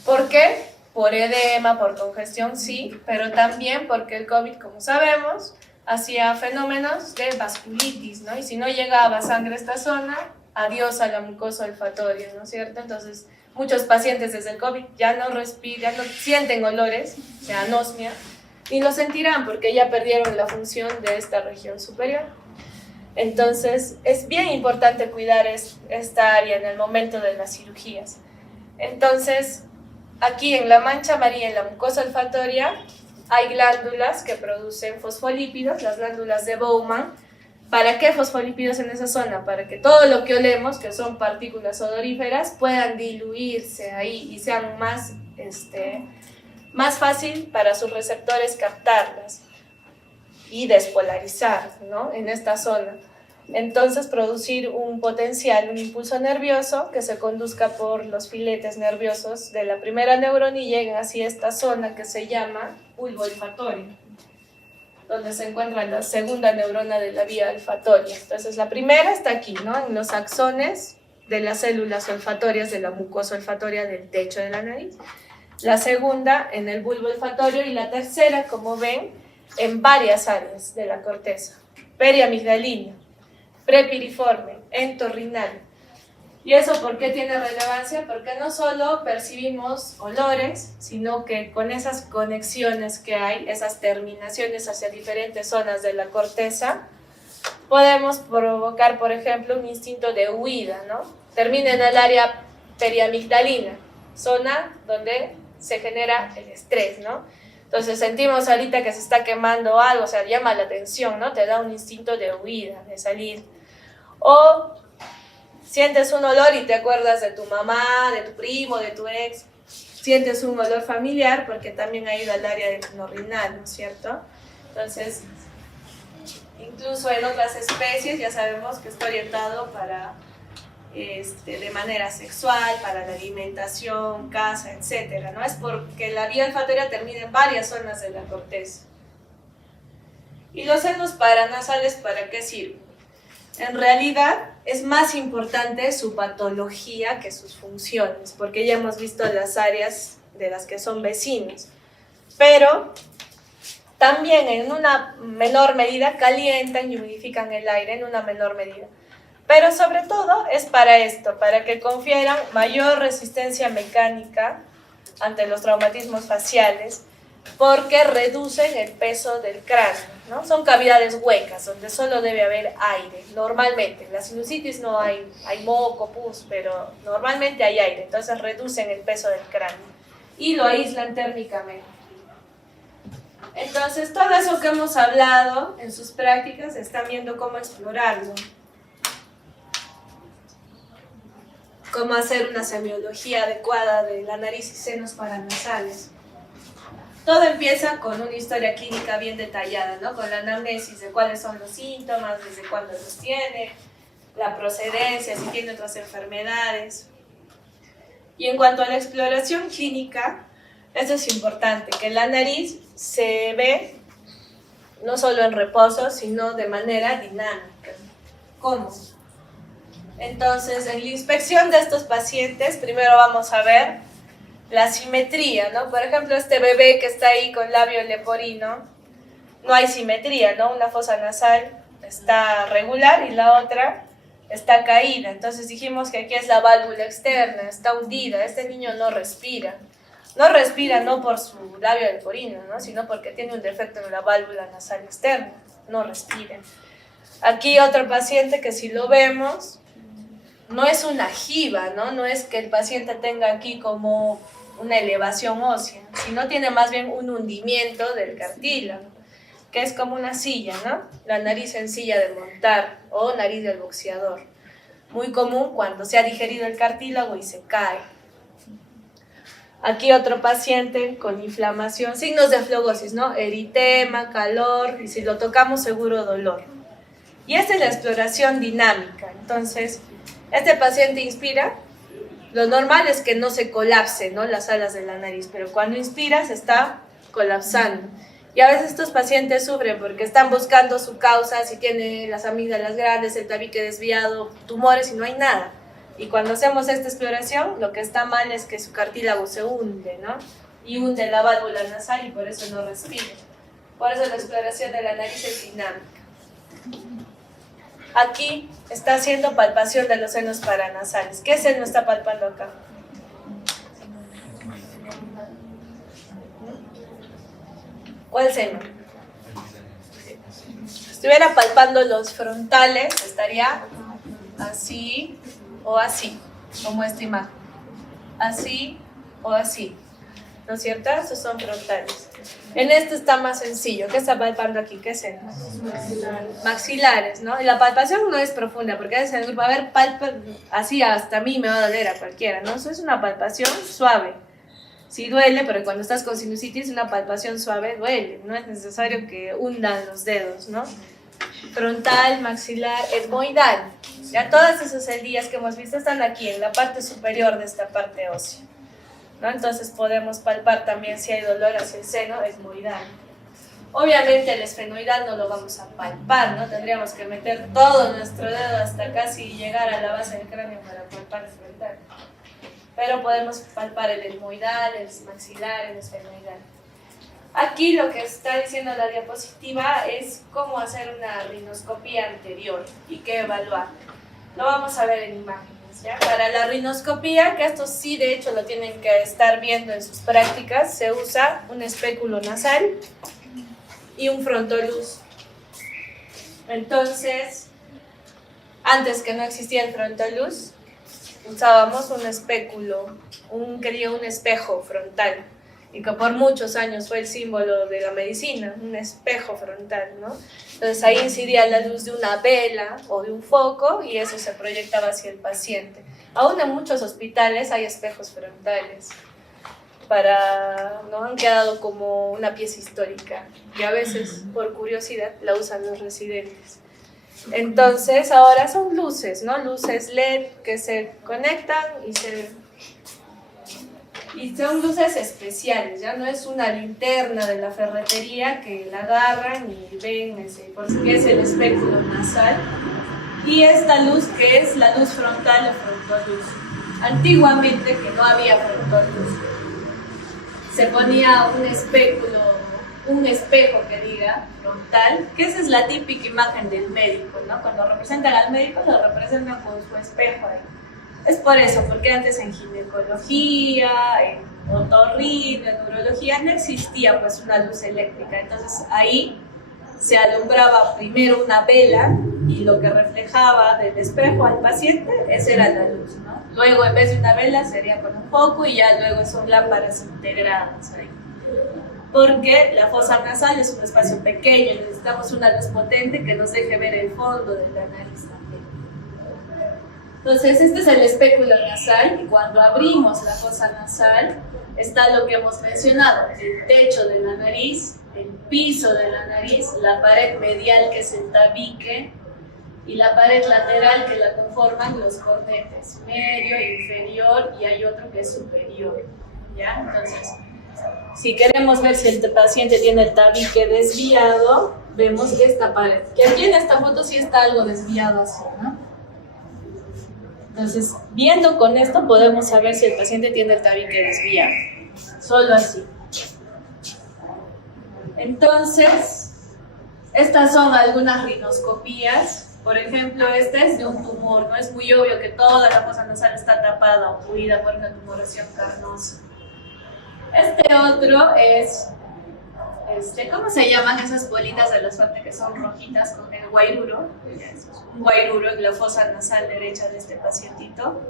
¿Por qué? Por edema, por congestión, sí, pero también porque el COVID, como sabemos, hacía fenómenos de vasculitis, ¿no? Y si no llegaba sangre a esta zona, adiós a la mucosa olfatoria, ¿no es cierto? Entonces, muchos pacientes desde el COVID ya no respiran, no sienten olores, o sea, anosmia, ni lo sentirán porque ya perdieron la función de esta región superior. Entonces, es bien importante cuidar esta área en el momento de las cirugías. Entonces, aquí en la mancha amarilla, en la mucosa olfatoria, hay glándulas que producen fosfolípidos, las glándulas de Bowman. ¿Para qué fosfolípidos en esa zona? Para que todo lo que olemos, que son partículas odoríferas, puedan diluirse ahí y sean más fácil para sus receptores captarlas y despolarizar, ¿no? En esta zona. Entonces producir un potencial, un impulso nervioso que se conduzca por los filetes nerviosos de la primera neurona y lleguen hacia esta zona que se llama bulbo olfatorio, donde se encuentra la segunda neurona de la vía olfatoria. Entonces la primera está aquí, ¿no? En los axones de las células olfatorias de la mucosa olfatoria del techo de la nariz. La segunda en el bulbo olfatorio y la tercera, como ven, en varias áreas de la corteza. Periamigdalina, prepiriforme, entorrinal. ¿Y eso por qué tiene relevancia? Porque no solo percibimos olores, sino que con esas conexiones que hay, esas terminaciones hacia diferentes zonas de la corteza, podemos provocar, por ejemplo, un instinto de huida, ¿no? Termina en el área periamigdalina, zona donde se genera el estrés, ¿no? Entonces sentimos ahorita que se está quemando algo, o sea, llama la atención, ¿no? Te da un instinto de huida, de salir. O sientes un olor y te acuerdas de tu mamá, de tu primo, de tu ex. sientes un olor familiar porque también ha ido al área del orinal, ¿no es cierto? Entonces, incluso en otras especies ya sabemos que está orientado para, de manera sexual, para la alimentación, caza, etc., ¿no? Es porque la vía olfatoria termina en varias zonas de la corteza. ¿Y los senos paranasales para qué sirven? En realidad es más importante su patología que sus funciones, porque ya hemos visto las áreas de las que son vecinos, pero también en una menor medida calientan y humidifican el aire en una menor medida. Pero sobre todo es para esto, para que confieran mayor resistencia mecánica ante los traumatismos faciales, porque reducen el peso del cráneo, ¿no? Son cavidades huecas donde solo debe haber aire, normalmente. En la sinusitis no hay moco, pus, pero normalmente hay aire, entonces reducen el peso del cráneo y lo aíslan térmicamente. Entonces, todo eso que hemos hablado en sus prácticas están viendo cómo explorarlo. Cómo hacer una semiología adecuada de la nariz y senos paranasales. Todo empieza con una historia clínica bien detallada, ¿no? Con la anamnesis de cuáles son los síntomas, desde cuándo los tiene, la procedencia, si tiene otras enfermedades. Y en cuanto a la exploración clínica, esto es importante, que la nariz se ve no solo en reposo, sino de manera dinámica. ¿Cómo? Entonces, en la inspección de estos pacientes, primero vamos a ver la simetría, ¿no? Por ejemplo, este bebé que está ahí con labio leporino, no hay simetría, ¿no? Una fosa nasal está regular y la otra está caída. Entonces dijimos que aquí es la válvula externa, está hundida, este niño no respira. No respira no por su labio leporino, ¿no? Sino porque tiene un defecto en la válvula nasal externa, no respira. Aquí otro paciente que si lo vemos, no es una jiba, ¿no? No es que el paciente tenga aquí como una elevación ósea, sino tiene más bien un hundimiento del cartílago, que es como una silla, ¿no? La nariz en silla de montar o nariz del boxeador. Muy común cuando se ha digerido el cartílago y se cae. Aquí otro paciente con inflamación, signos de flegosis, ¿no? Eritema, calor, y si lo tocamos seguro dolor. Y esta es la exploración dinámica. Entonces, este paciente inspira, lo normal es que no se colapse, ¿no? Las alas de la nariz, pero cuando inspira se está colapsando. Y a veces estos pacientes sufren porque están buscando su causa, si tiene las amígdalas grandes, el tabique desviado, tumores y no hay nada. Y cuando hacemos esta exploración, lo que está mal es que su cartílago se hunde, ¿no? Y hunde la válvula nasal y por eso no respira. Por eso la exploración de la nariz es dinámica. Aquí está haciendo palpación de los senos paranasales. ¿Qué seno está palpando acá? ¿Cuál seno? Si estuviera palpando los frontales, estaría así o así, como esta imagen. Así o así. ¿No es cierto? Estos son frontales. En este está más sencillo. ¿Qué está palpando aquí? ¿Qué senos? Maxilares, ¿no? Y la palpación no es profunda, porque a veces el grupo, a ver, palpa, así hasta a mí me va a doler a cualquiera, ¿no? Eso es una palpación suave. Sí duele, pero cuando estás con sinusitis, una palpación suave duele. No es necesario que hundan los dedos, ¿no? Frontal, maxilar, etmoidal. Ya todas esas eldías que hemos visto están aquí, en la parte superior de esta parte ósea, ¿no? Entonces podemos palpar también si hay dolor hacia el seno etmoidal. Obviamente el esfenoidal no lo vamos a palpar, ¿no? Tendríamos que meter todo nuestro dedo hasta casi llegar a la base del cráneo para palpar el frontal. Pero podemos palpar el etmoidal, el maxilar, el esfenoidal. Aquí lo que está diciendo la diapositiva es cómo hacer una rinoscopía anterior y qué evaluar. Lo vamos a ver en imágenes, ¿ya? Para la rinoscopía, que esto sí de hecho lo tienen que estar viendo en sus prácticas, se usa un espéculo nasal y un frontoluz. Entonces, antes que no existía el frontoluz, usábamos un espéculo, un espejo frontal, y que por muchos años fue el símbolo de la medicina, un espejo frontal, ¿no? Entonces ahí incidía la luz de una vela o de un foco y eso se proyectaba hacia el paciente. Aún en muchos hospitales hay espejos frontales. ¿no? Han quedado como una pieza histórica y a veces, por curiosidad, la usan los residentes. Entonces, ahora son luces, ¿no? Luces LED que se conectan y son luces especiales, ya no es una linterna de la ferretería que la agarran y ven porque es el espéculo nasal. Y esta luz que es la luz frontal o frontoluz. Antiguamente, que no había frontoluz, se ponía un espejo que diga frontal, que esa es la típica imagen del médico, ¿no? Cuando representan al médico, lo representan con su espejo ahí. Es por eso, porque antes en ginecología, en otorrino, en urología no existía pues una luz eléctrica, entonces ahí se alumbraba primero una vela y lo que reflejaba del espejo al paciente, esa era la luz, ¿no? Luego en vez de una vela sería con un foco y ya luego son lámparas integradas ahí. Porque la fosa nasal es un espacio pequeño, necesitamos una luz potente que nos deje ver el fondo de la nariz también. Entonces, este es el espéculo nasal y cuando abrimos la fosa nasal está lo que hemos mencionado, el techo de la nariz, el piso de la nariz, la pared medial que es el tabique y la pared lateral que la conforman los cornetes, medio, inferior y hay otro que es superior, ¿ya? Entonces, si queremos ver si el paciente tiene el tabique desviado, vemos esta pared, que aquí en esta foto sí está algo desviado así, ¿no? Entonces, viendo con esto podemos saber si el paciente tiene el tabique desviado, solo así. Entonces, estas son algunas rinoscopías. Por ejemplo, esta es de un tumor, ¿no? Es muy obvio que toda la fosa nasal está tapada o cubierta por una tumoración carnosa. Este otro es, ¿cómo se llaman esas bolitas de la suerte que son rojitas con el guairuro? Un guairuro en la fosa nasal derecha de este pacientito,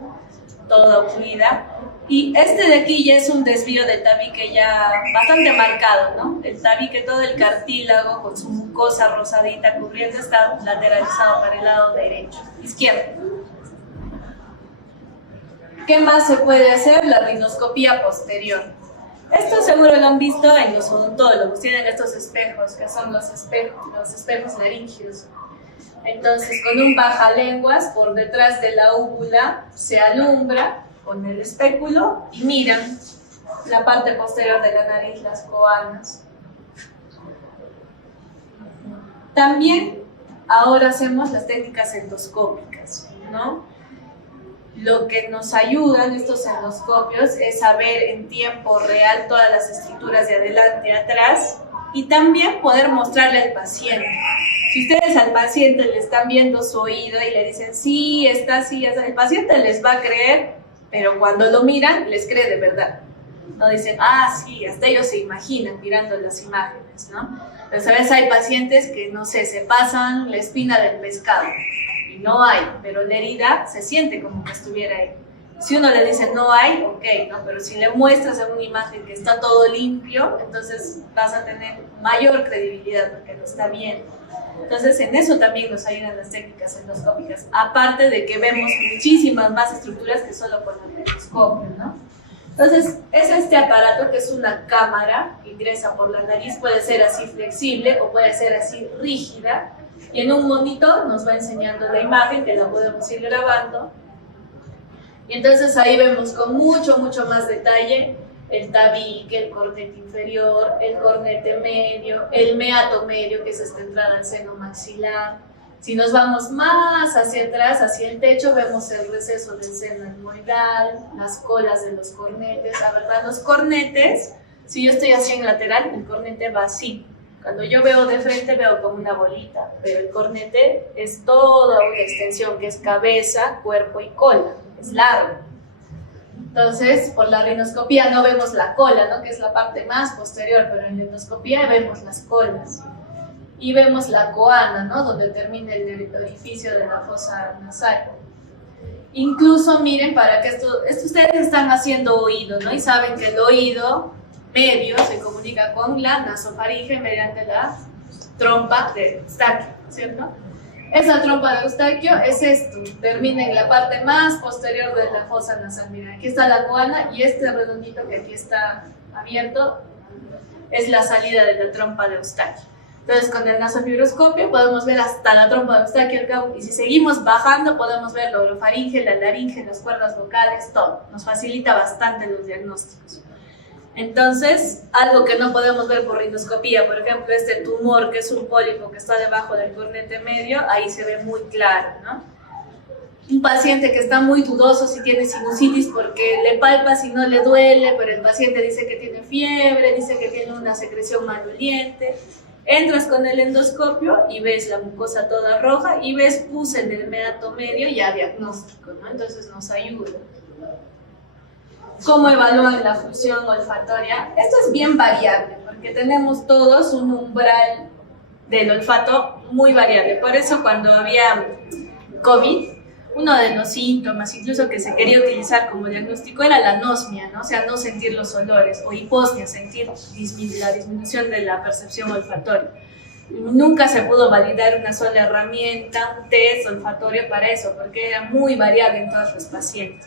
toda ocluida. Y este de aquí ya es un desvío del tabique ya bastante marcado, ¿no? El tabique, todo el cartílago con su mucosa rosadita cubriendo está lateralizado para el lado izquierdo. ¿Qué más se puede hacer? La rinoscopía posterior. Esto seguro lo han visto en los odontólogos, tienen estos espejos, que son los espejos laríngeos. Entonces, con un bajalenguas por detrás de la úvula se alumbra con el espéculo y miran la parte posterior de la nariz, las coanas. También ahora hacemos las técnicas endoscópicas, ¿no? Lo que nos ayudan estos endoscopios es saber en tiempo real todas las estructuras de adelante y atrás y también poder mostrarle al paciente. Si ustedes al paciente le están viendo su oído y le dicen, sí, está así, el paciente les va a creer, pero cuando lo miran, les cree de verdad. No dicen, sí, hasta ellos se imaginan mirando las imágenes, ¿no? Pero a veces hay pacientes que, no sé, se pasan la espina del pescado y no hay, pero la herida se siente como que estuviera ahí. Si uno le dice no hay, ok, ¿no? Pero si le muestras en una imagen que está todo limpio, entonces vas a tener mayor credibilidad porque lo está viendo. Entonces en eso también nos ayudan las técnicas endoscópicas, aparte de que vemos muchísimas más estructuras que solo con el endoscopio, ¿no? Entonces es este aparato que es una cámara que ingresa por la nariz, puede ser así flexible o puede ser así rígida, y en un monitor nos va enseñando la imagen que la podemos ir grabando. Y entonces ahí vemos con mucho más detalle el tabique, el cornete inferior, el cornete medio, el meato medio, que es esta entrada al seno maxilar. Si nos vamos más hacia atrás, hacia el techo, vemos el receso del seno etmoidal, las colas de los cornetes. La verdad, los cornetes, si yo estoy así en lateral, el cornete va así. Cuando yo veo de frente, veo como una bolita, pero el cornete es toda una extensión que es cabeza, cuerpo y cola. Es largo. Entonces, por la rinoscopía no vemos la cola, ¿no? Que es la parte más posterior, pero en la endoscopía vemos las colas. Y vemos la coana, ¿no? Donde termina el orificio de la fosa nasal. Incluso, miren, para que esto ustedes están haciendo oído, ¿no? Y saben que el oído medio se comunica con la nasofaringe mediante la trompa de Eustaquio, ¿cierto? Esa trompa de Eustaquio es esto, termina en la parte más posterior de la fosa nasal. Miren, aquí está la coana y este redondito que aquí está abierto es la salida de la trompa de Eustaquio. Entonces, con el nasofibroscopio podemos ver hasta la trompa de Eustaquio al cabo, y si seguimos bajando podemos ver la orofaringe, la laringe, las cuerdas vocales, todo. Nos facilita bastante los diagnósticos. Entonces, algo que no podemos ver por rindoscopía, por ejemplo, este tumor que es un pólipo que está debajo del cornete medio, ahí se ve muy claro, ¿no? Un paciente que está muy dudoso si tiene sinusitis porque le palpa si no le duele, pero el paciente dice que tiene fiebre, dice que tiene una secreción maloliente. Entras con el endoscopio y ves la mucosa toda roja y ves pus en el meato medio, ya diagnóstico, ¿no? Entonces nos ayuda. ¿Cómo evalúan la función olfatoria? Esto es bien variable, porque tenemos todos un umbral del olfato muy variable. Por eso cuando había COVID, uno de los síntomas, incluso que se quería utilizar como diagnóstico, era la anosmia, ¿no? O sea, no sentir los olores, o hiposmia, sentir la disminución de la percepción olfatoria. Nunca se pudo validar una sola herramienta, un test olfatorio para eso, porque era muy variable en todos los pacientes.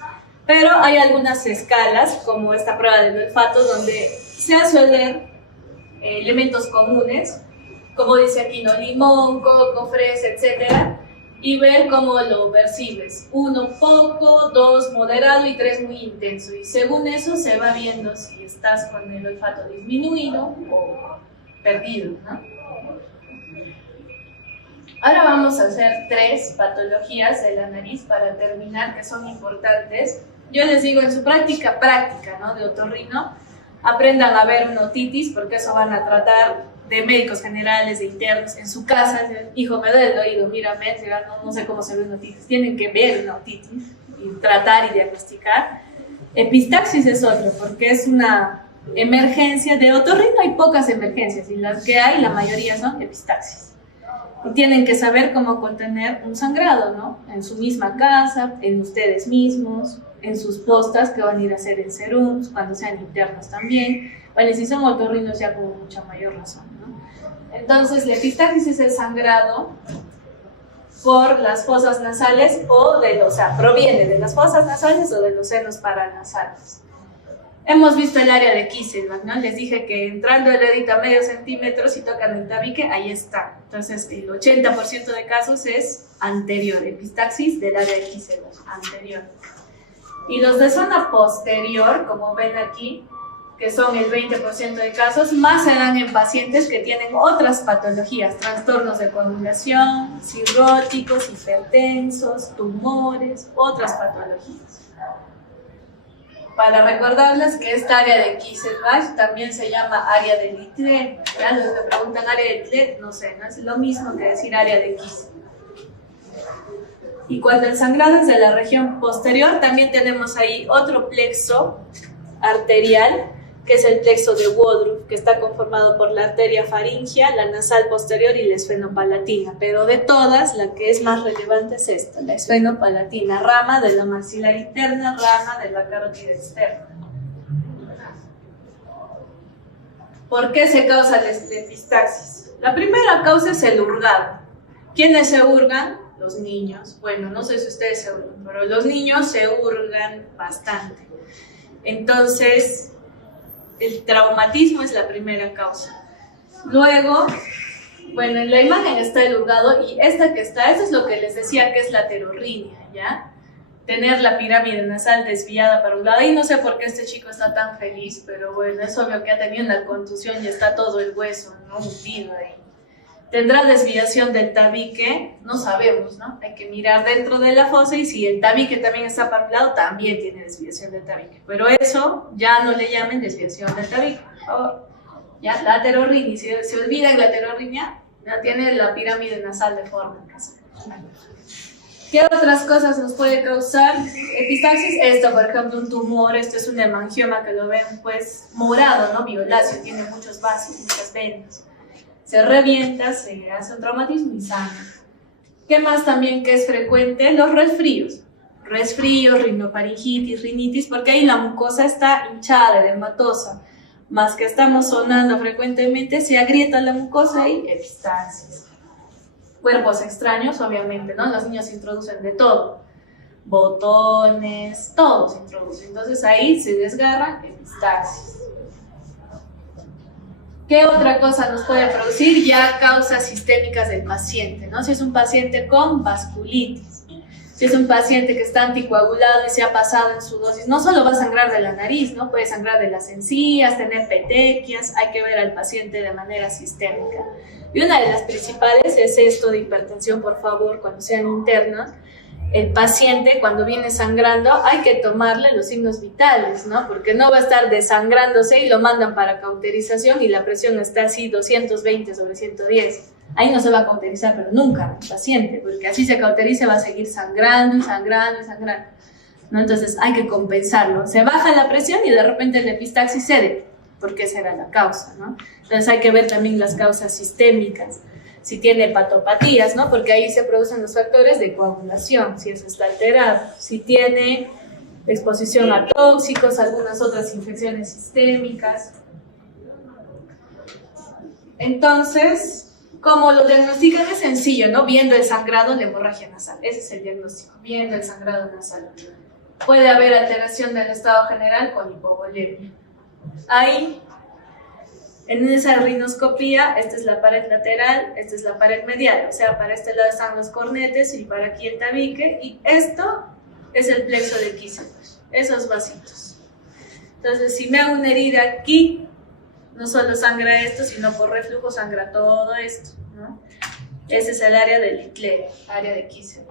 Pero hay algunas escalas, como esta prueba del olfato, donde se hace oler elementos comunes, como dice aquí, ¿no? Limón, coco, fresa, etc. Y ver cómo lo percibes. 1 poco, 2 moderado y 3 muy intenso. Y según eso se va viendo si estás con el olfato disminuido o perdido, ¿no? Ahora vamos a hacer 3 patologías de la nariz para terminar, que son importantes. Yo les digo, en su práctica, ¿no? De otorrino, aprendan a ver una otitis, porque eso van a tratar de médicos generales, de internos, en su casa. Hijo, me duele el oído, mírame, no sé cómo se ve una otitis. Tienen que ver una otitis y tratar y diagnosticar. Epistaxis es otro, porque es una emergencia. De otorrino hay pocas emergencias, y las que hay, la mayoría son epistaxis. Y tienen que saber cómo contener un sangrado, ¿no? En su misma casa, en ustedes mismos, en sus postas que van a ir a hacer en serums, cuando sean internos también. Bueno, si son otorrinos ya con mucha mayor razón, ¿no? Entonces, la epistaxis es el sangrado por las fosas nasales o sea, proviene de las fosas nasales o de los senos paranasales. Hemos visto el área de Kisselbach, ¿no? Les dije que entrando el dedito a medio centímetro, si tocan el tabique, ahí está. Entonces, el 80% de casos es anterior, epistaxis del área de Kisselbach, anterior. Y los de zona posterior, como ven aquí, que son el 20% de casos, más se dan en pacientes que tienen otras patologías, trastornos de coagulación, cirróticos, hipertensos, tumores, otras patologías. Para recordarles que esta área de Kisselbach también se llama área de Littré. Ya los que preguntan área de Littré, no sé, no es lo mismo que decir área de Kisselbach. Y cuando el sangrado es de la región posterior, también tenemos ahí otro plexo arterial, que es el plexo de Woodruff, que está conformado por la arteria faringea, la nasal posterior y la esfenopalatina. Pero de todas, la que es más relevante es esta, la esfenopalatina, rama de la maxilar interna, rama de la carótida externa. ¿Por qué se causa la epistaxis? La primera causa es el hurgado. ¿Quiénes se hurgan? Los niños. Bueno, no sé si ustedes se hurgan, pero los niños se hurgan bastante. Entonces, el traumatismo es la primera causa. Luego, bueno, en la imagen está el hurgado y esta que está, esto es lo que les decía que es la terorrinia, ¿ya? Tener la pirámide nasal desviada para un lado. Y no sé por qué este chico está tan feliz, pero bueno, es obvio que ha tenido una contusión y está todo el hueso, ¿no? Hundido ahí. ¿Tendrá desviación del tabique? No sabemos, ¿no? Hay que mirar dentro de la fosa y si el tabique también está para un lado, también tiene desviación del tabique. Pero eso ya no le llamen desviación del tabique, por favor. Ya, la terorrinia, si se olvidan la terorrinia, ya tiene la pirámide nasal deforme. ¿Qué otras cosas nos puede causar epistaxis? Esto, por ejemplo, un tumor, esto es un hemangioma que lo ven pues morado, ¿no? Violáceo, tiene muchos vasos, muchas venas. Se revienta, se hace un traumatismo y sangra. ¿Qué más también que es frecuente? Los resfríos. Resfríos, rinofaringitis, rinitis, porque ahí la mucosa está hinchada, edematosa. Más que estamos sonando frecuentemente, se agrieta la mucosa y epistaxis. cuerpos extraños, obviamente, ¿no? Los niños introducen de todo, botones, todo se introduce. Entonces ahí se desgarran epistaxis. ¿Qué otra cosa nos puede producir? Ya causas sistémicas del paciente, ¿no? Si es un paciente con vasculitis, si es un paciente que está anticoagulado y se ha pasado en su dosis, no solo va a sangrar de la nariz, ¿no? Puede sangrar de las encías, tener petequias, hay que ver al paciente de manera sistémica. Y una de las principales es esto de hipertensión, por favor, cuando sean internos. El paciente cuando viene sangrando hay que tomarle los signos vitales, ¿no? Porque no va a estar desangrándose y lo mandan para cauterización y la presión está así 220/110. Ahí no se va a cauterizar, pero nunca el paciente, porque así se cauteriza va a seguir sangrando y sangrando y sangrando, ¿no? Entonces hay que compensarlo. Se baja la presión y de repente la epistaxis cede, porque esa era la causa, ¿no? Entonces hay que ver también las causas sistémicas. Si tiene hepatopatías, ¿no? Porque ahí se producen los factores de coagulación, si eso está alterado. Si tiene exposición a tóxicos, algunas otras infecciones sistémicas. Entonces, ¿cómo lo diagnostican? Es sencillo, ¿no? Viendo el sangrado de la hemorragia nasal. Ese es el diagnóstico, viendo el sangrado nasal. Puede haber alteración del estado general con hipovolemia. Ahí, en esa rinoscopía, esta es la pared lateral, esta es la pared medial, o sea, para este lado están los cornetes y para aquí el tabique, y esto es el plexo de Kiesewetter, esos vasitos. Entonces, si me hago una herida aquí, no solo sangra esto, sino por reflujo sangra todo esto, ¿no? Ese es el área del Littler, área de Kiesewetter.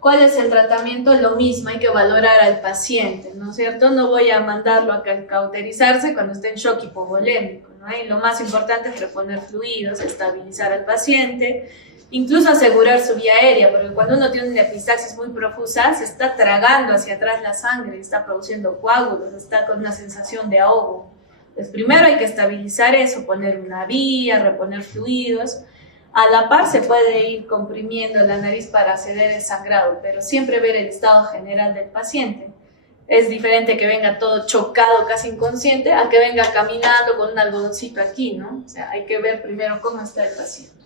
¿Cuál es el tratamiento? Lo mismo, hay que valorar al paciente, ¿no es cierto? No voy a mandarlo a cauterizarse cuando esté en shock hipovolémico, ¿no? Y lo más importante es reponer fluidos, estabilizar al paciente, incluso asegurar su vía aérea, porque cuando uno tiene una epistaxis muy profusa, se está tragando hacia atrás la sangre, está produciendo coágulos, está con una sensación de ahogo. Entonces, primero hay que estabilizar eso, poner una vía, reponer fluidos. A la par se puede ir comprimiendo la nariz para ceder el sangrado, pero siempre ver el estado general del paciente. Es diferente que venga todo chocado, casi inconsciente, a que venga caminando con un algodoncito aquí, ¿no? O sea, hay que ver primero cómo está el paciente.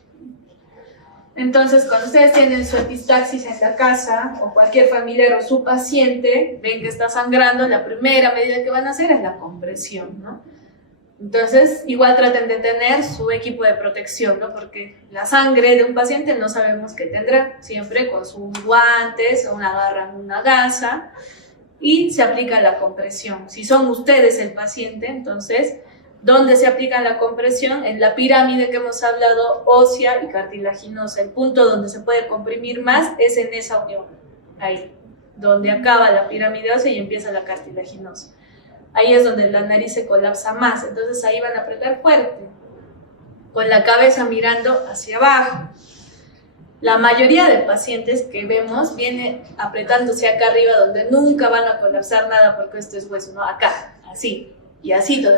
Entonces, cuando ustedes tienen su epistaxis en la casa, o cualquier familiar o su paciente, ven que está sangrando, la primera medida que van a hacer es la compresión, ¿no? Entonces, igual traten de tener su equipo de protección, ¿no? Porque la sangre de un paciente no sabemos qué tendrá, siempre con sus guantes, una garra, una gasa, y se aplica la compresión. Si son ustedes el paciente, entonces, ¿dónde se aplica la compresión? En la pirámide que hemos hablado, ósea y cartilaginosa. El punto donde se puede comprimir más es en esa unión, ahí, donde acaba la pirámide ósea y empieza la cartilaginosa. Ahí es donde la nariz se colapsa más, entonces ahí van a apretar fuerte, con la cabeza mirando hacia abajo. La mayoría de pacientes que vemos viene apretándose acá arriba, donde nunca van a colapsar nada porque esto es hueso, ¿no? Acá, así, y así todo,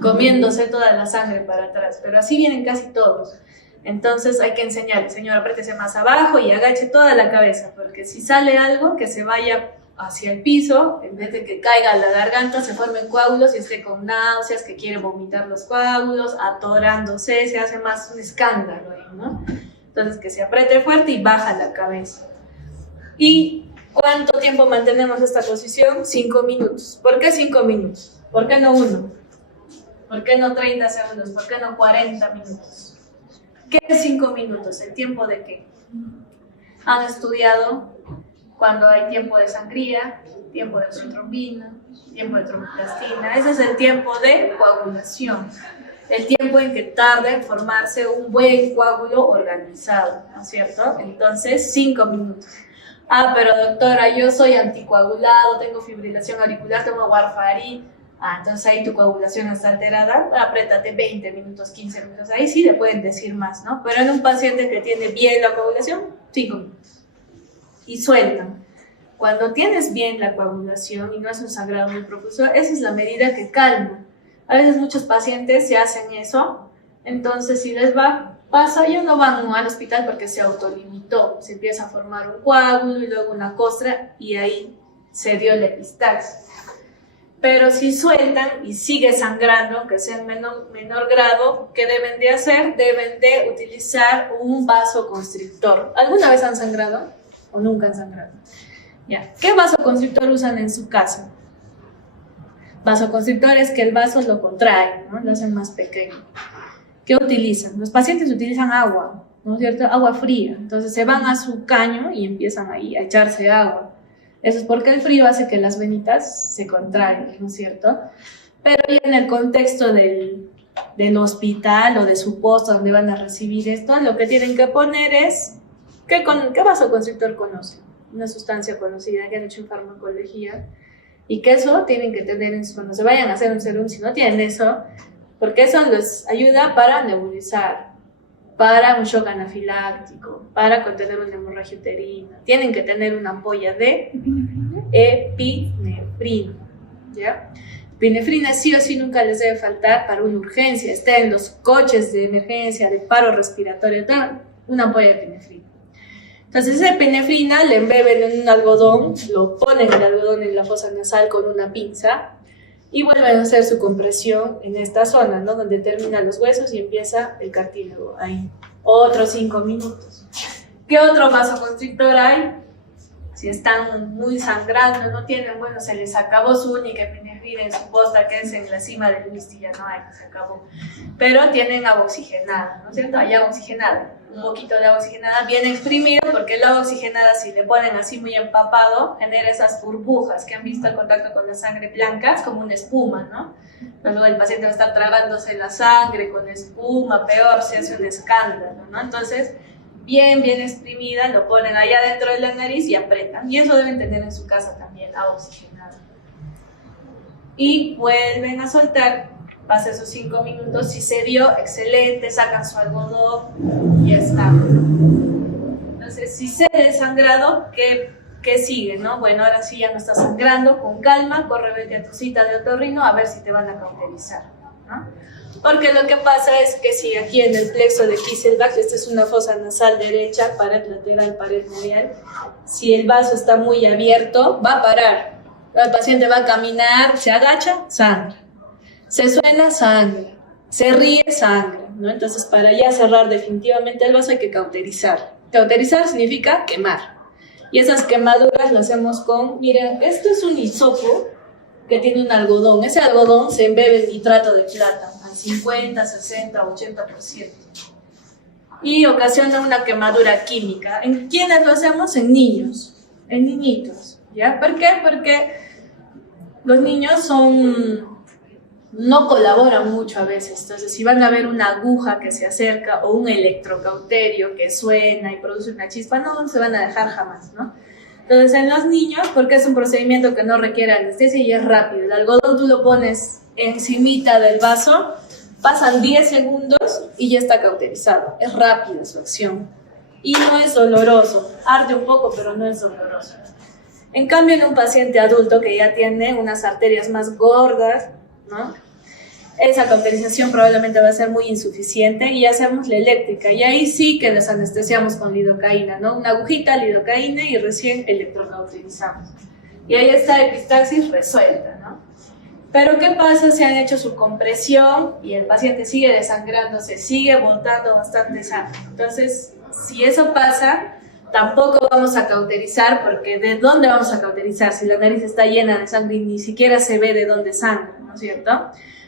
comiéndose toda la sangre para atrás, pero así vienen casi todos. Entonces hay que enseñarle, señor, apriétese más abajo y agache toda la cabeza, porque si sale algo, que se vaya hacia el piso, en vez de que caiga a la garganta, se formen coágulos y esté con náuseas, que quiere vomitar los coágulos, atorándose, se hace más un escándalo ahí, ¿no? Entonces que se apriete fuerte y baja la cabeza. ¿Y cuánto tiempo mantenemos esta posición? 5 minutos. ¿Por qué 5 minutos? ¿Por qué no 1? ¿Por qué no 30 segundos? ¿Por qué no 40 minutos? ¿Qué es 5 minutos? ¿El tiempo de qué? Han estudiado cuando hay tiempo de sangría, tiempo de protrombina, tiempo de tromboplastina. Ese es el tiempo de coagulación, el tiempo en que tarda en formarse un buen coágulo organizado, ¿no es cierto? Entonces, 5 minutos. Ah, pero doctora, yo soy anticoagulado, tengo fibrilación auricular, tengo warfarín. Ah, entonces ahí tu coagulación está alterada, apriétate 20 minutos, 15 minutos. Ahí sí le pueden decir más, ¿no? Pero en un paciente que tiene bien la coagulación, 5 minutos. Y sueltan. Cuando tienes bien la coagulación y no es un sangrado muy profuso, esa es la medida que calma. A veces muchos pacientes se hacen eso, entonces si les pasa, ellos no van al hospital porque se autolimitó, se empieza a formar un coágulo y luego una costra y ahí se dio la epistaxis. Pero si sueltan y sigue sangrando, aunque sea en menor grado, ¿qué deben de hacer? Deben de utilizar un vasoconstrictor. ¿Alguna vez han sangrado o nunca han sangrado? Ya. ¿Qué vasoconstrictor usan en su casa? Vasoconstrictor es que el vaso lo contrae, ¿no? Lo hacen más pequeño. ¿Qué utilizan? Los pacientes utilizan agua, ¿no es cierto? Agua fría. Entonces se van a su caño y empiezan ahí a echarse agua. Eso es porque el frío hace que las venitas se contraigan, ¿no es cierto? Pero ya en el contexto del hospital o de su posto donde van a recibir esto, lo que tienen que poner es, ¿qué vasoconstrictor conocen? Una sustancia conocida que han hecho en farmacología, y que eso tienen que tener cuando se vayan a hacer un serum, si no tienen eso, porque eso les ayuda para nebulizar, para un shock anafiláctico, para contener una hemorragia uterina. Tienen que tener una ampolla de epinefrina, ¿ya? Epinefrina sí o sí nunca les debe faltar para una urgencia, esté en los coches de emergencia, de paro respiratorio, una ampolla de epinefrina. Entonces esa epinefrina le embeben en un algodón, lo ponen el algodón en la fosa nasal con una pinza y vuelven a hacer su compresión en esta zona, ¿no? Donde terminan los huesos y empieza el cartílago. Ahí, otros 5 minutos. ¿Qué otro vasoconstrictor hay? Si están muy sangrando, no tienen, bueno, se les acabó su única epinefrina en su posta, que es en la cima del Misti, ya no hay, se acabó. Pero tienen agua oxigenada, ¿no es cierto? Hay agua oxigenada, un poquito de agua oxigenada, bien exprimido, porque el agua oxigenada, si le ponen así muy empapado, genera esas burbujas que han visto al contacto con la sangre blancas, como una espuma, ¿no? Luego el paciente va a estar tragándose la sangre con espuma, peor, se hace un escándalo, ¿no? Entonces, bien exprimida, lo ponen allá dentro de la nariz y apretan. Y eso deben tener en su casa también, agua oxigenada. Y vuelven a soltar, pasa esos 5 minutos, si se dio, excelente, sacan su algodón y ya está. Entonces, si se ha desangrado, ¿qué sigue, no? Bueno, ahora sí ya no está sangrando, con calma, corre, vete a tu cita de otorrino a ver si te van a cauterizar, ¿no? Porque lo que pasa es que si aquí en el plexo de Kisselbach, esta es una fosa nasal derecha, pared lateral, pared medial, si el vaso está muy abierto, va a parar. El paciente va a caminar, se agacha, sangra. Se suena, sangra. Se ríe, sangra, ¿no? Entonces, para ya cerrar definitivamente el vaso hay que cauterizar. Cauterizar significa quemar. Y esas quemaduras las hacemos con, miren, esto es un hisopo que tiene un algodón. Ese algodón se embebe en nitrato de plata. 50, 60, 80%. Y ocasiona una quemadura química. ¿En quiénes lo hacemos? En niños, en niñitos, ¿ya? ¿Por qué? Porque los niños no colaboran mucho a veces. Entonces, si van a ver una aguja que se acerca o un electrocauterio que suena y produce una chispa, no se van a dejar jamás, ¿no? Entonces, en los niños, porque es un procedimiento que no requiere anestesia y es rápido. El algodón tú lo pones encimita del vaso, pasan 10 segundos y ya está cauterizado. Es rápida su acción y no es doloroso. Arde un poco, pero no es doloroso. En cambio, en un paciente adulto que ya tiene unas arterias más gordas, ¿no? Esa cauterización probablemente va a ser muy insuficiente y hacemos la eléctrica. Y ahí sí que les anestesiamos con lidocaína, ¿no? Una agujita, lidocaína y recién electrocauterizamos. Y ahí está epistaxis resuelta, ¿no? Pero ¿qué pasa si han hecho su compresión y el paciente sigue desangrándose, sigue botando bastante sangre? Entonces, si eso pasa, tampoco vamos a cauterizar, porque ¿de dónde vamos a cauterizar? Si la nariz está llena de sangre y ni siquiera se ve de dónde sangra, ¿no es cierto?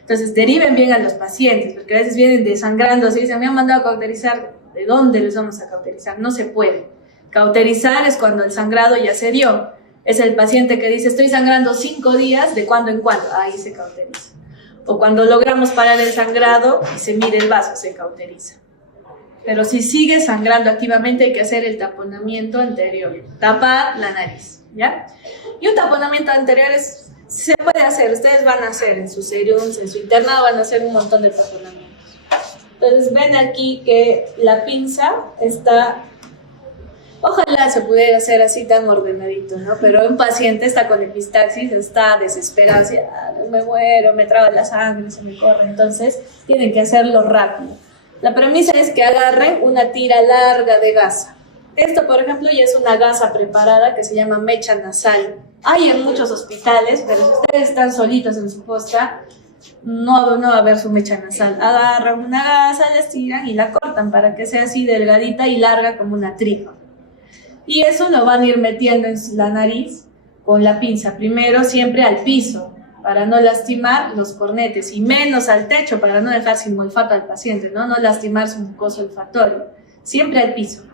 Entonces, deriven bien a los pacientes, porque a veces vienen desangrándose y dicen, me han mandado a cauterizar, ¿de dónde les vamos a cauterizar? No se puede. Cauterizar es cuando el sangrado ya se dio. Es el paciente que dice, estoy sangrando 5 días, de cuando en cuando, ahí se cauteriza. O cuando logramos parar el sangrado y se mide el vaso, se cauteriza. Pero si sigue sangrando activamente, hay que hacer el taponamiento anterior. Tapar la nariz, ¿ya? Y un taponamiento anterior se puede hacer, ustedes van a hacer en su serums, en su internado, van a hacer un montón de taponamientos. Entonces ven aquí que la pinza está... Ojalá se pudiera hacer así tan ordenadito, ¿no? Pero un paciente está con epistaxis, está desesperado, así, me muero, me traba la sangre, se me corre. Entonces, tienen que hacerlo rápido. La premisa es que agarren una tira larga de gasa. Esto, por ejemplo, ya es una gasa preparada que se llama mecha nasal. Hay en muchos hospitales, pero si ustedes están solitos en su posta, no va a haber su mecha nasal. Agarran una gasa, la estiran y la cortan para que sea así delgadita y larga como una tripa. Y eso lo van a ir metiendo en la nariz con la pinza. Primero siempre al piso, para no lastimar los cornetes, y menos al techo para no dejar sin olfato al paciente, no lastimar su mucosa olfatorio. Siempre al piso.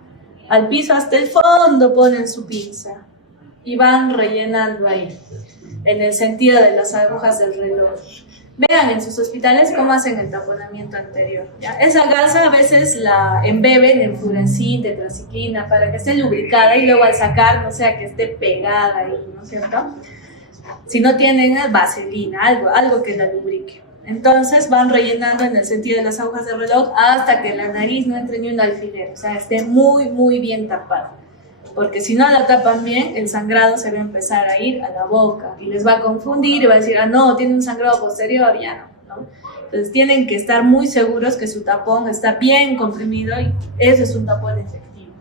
Al piso hasta el fondo ponen su pinza y van rellenando ahí, en el sentido de las agujas del reloj. Vean en sus hospitales cómo hacen el taponamiento anterior, ¿ya? Esa gasa a veces la embeben en furacil, tetraciclina, para que esté lubricada y luego al sacar, no sea que esté pegada ahí, ¿no es cierto? Si no tienen vaselina, algo que la lubrique. Entonces van rellenando en el sentido de las agujas del reloj hasta que la nariz no entre ni un alfiler, o sea, esté muy, muy bien tapada. Porque si no la tapan bien, el sangrado se va a empezar a ir a la boca y les va a confundir y va a decir, no, tiene un sangrado posterior, ya no. Entonces tienen que estar muy seguros que su tapón está bien comprimido y eso es un tapón efectivo.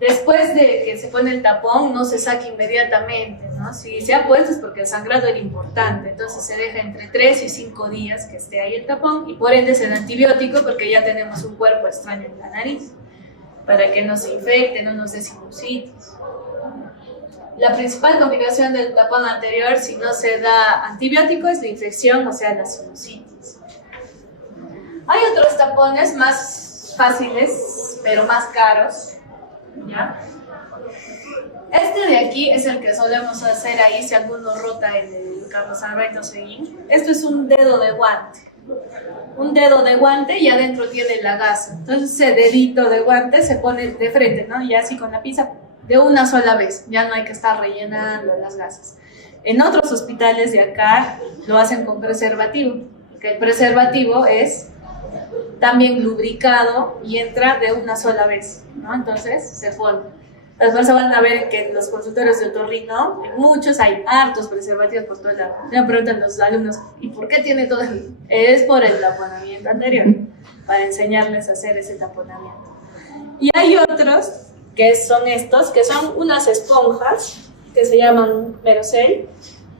Después de que se pone el tapón, no se saque inmediatamente, ¿no? Si se ha puesto es porque el sangrado era importante, entonces se deja entre 3 y 5 días que esté ahí el tapón y por ende se da antibiótico porque ya tenemos un cuerpo extraño en la nariz, para que no se infecte, no nos dé sinusitis. La principal complicación del tapón anterior, si no se da antibiótico, es la infección, o sea, la sinusitis. Hay otros tapones más fáciles, pero más caros, ¿ya? Este de aquí es el que solemos hacer ahí si alguno rota en el Carlos Alberto Seguín. Esto es un dedo de guante. Un dedo de guante y adentro tiene la gasa. Entonces ese dedito de guante se pone de frente, ¿no? Y así con la pinza de una sola vez. Ya no hay que estar rellenando las gasas. En otros hospitales de acá lo hacen con preservativo, porque el preservativo es también lubricado y entra de una sola vez, ¿no? Entonces se pone. Después se van a ver que en los consultorios de otorrino, en muchos hay hartos preservativos por todo lado. Me preguntan los alumnos, ¿y por qué tiene todo eso? Es por el taponamiento anterior, para enseñarles a hacer ese taponamiento. Y hay otros, que son estos, que son unas esponjas, que se llaman Merocel,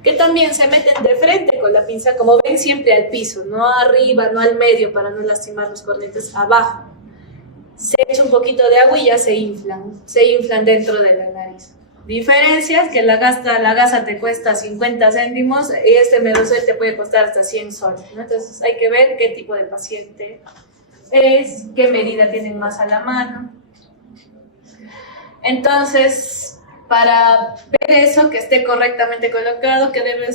que también se meten de frente con la pinza, como ven, siempre al piso, no arriba, no al medio, para no lastimar los cornetes, abajo. Se echa un poquito de agua y ya se inflan dentro de la nariz. Diferencias, que la gasa te cuesta 50 céntimos y este Merocel te puede costar hasta 100 soles, ¿no? Entonces hay que ver qué tipo de paciente es, qué medida tienen más a la mano. Entonces, para ver eso, que esté correctamente colocado, que debe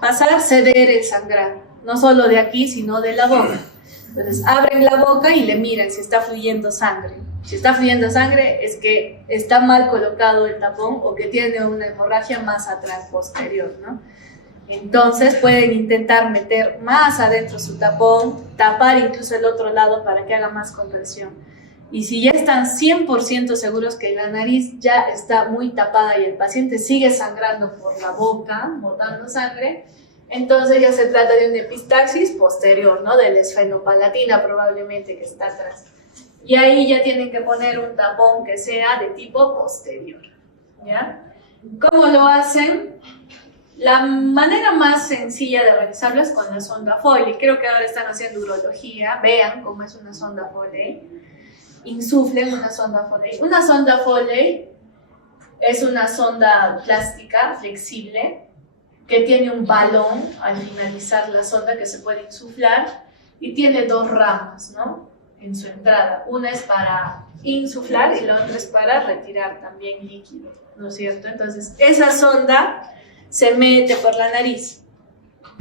pasar, ceder el sangrado, no solo de aquí, sino de la boca. Entonces abren la boca y le miran si está fluyendo sangre. Si está fluyendo sangre es que está mal colocado el tapón o que tiene una hemorragia más atrás, posterior, ¿no? Entonces pueden intentar meter más adentro su tapón, tapar incluso el otro lado para que haga más compresión. Y si ya están 100% seguros que la nariz ya está muy tapada y el paciente sigue sangrando por la boca, botando sangre, entonces ya se trata de una epistaxis posterior, ¿no? De la esfenopalatina probablemente que está atrás. Y ahí ya tienen que poner un tapón que sea de tipo posterior, ¿ya? ¿Cómo lo hacen? La manera más sencilla de realizarlo es con la sonda Foley. Creo que ahora están haciendo urología. Vean cómo es una sonda Foley. Insuflen una sonda Foley. Una sonda Foley es una sonda plástica, flexible, que tiene un balón al finalizar la sonda que se puede insuflar y tiene 2 ramas, ¿no? En su entrada. Una es para insuflar y la otra es para retirar también líquido, ¿no es cierto? Entonces, esa sonda se mete por la nariz,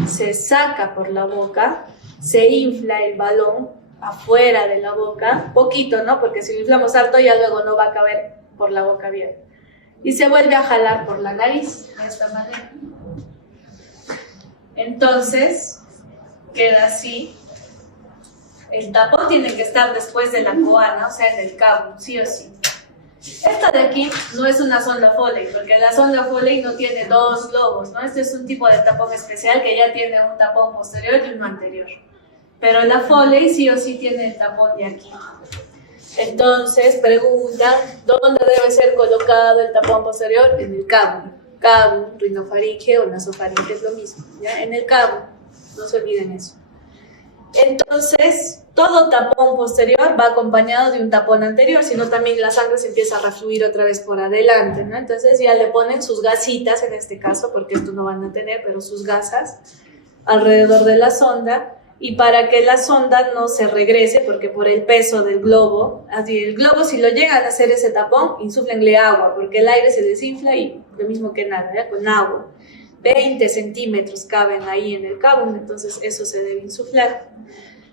se saca por la boca, se infla el balón afuera de la boca, poquito, ¿no? Porque si lo inflamos harto ya luego no va a caber por la boca bien. Y se vuelve a jalar por la nariz, de esta manera. Entonces, queda así. El tapón tiene que estar después de la coana, o sea, en el cabo, sí o sí. Esta de aquí no es una sonda Foley, porque la sonda Foley no tiene 2 lobos, ¿no? Este es un tipo de tapón especial que ya tiene un tapón posterior y uno anterior. Pero la Foley sí o sí tiene el tapón de aquí. Entonces, preguntan, ¿dónde debe ser colocado el tapón posterior? En el cabo. cabo, rinofaringe o nasofaringe, es lo mismo, ¿ya? En el cabo, no se olviden eso. Entonces, todo tapón posterior va acompañado de un tapón anterior, sino también la sangre se empieza a refluir otra vez por adelante, ¿no? Entonces ya le ponen sus gasitas, en este caso, porque esto no van a tener, pero sus gasas alrededor de la sonda, y para que la sonda no se regrese, porque por el peso del globo, así el globo, si lo llegan a hacer ese tapón, insúflenle agua, porque el aire se desinfla y lo mismo que nada, ¿ya? Con agua. 20 centímetros caben ahí en el cabo, entonces eso se debe insuflar.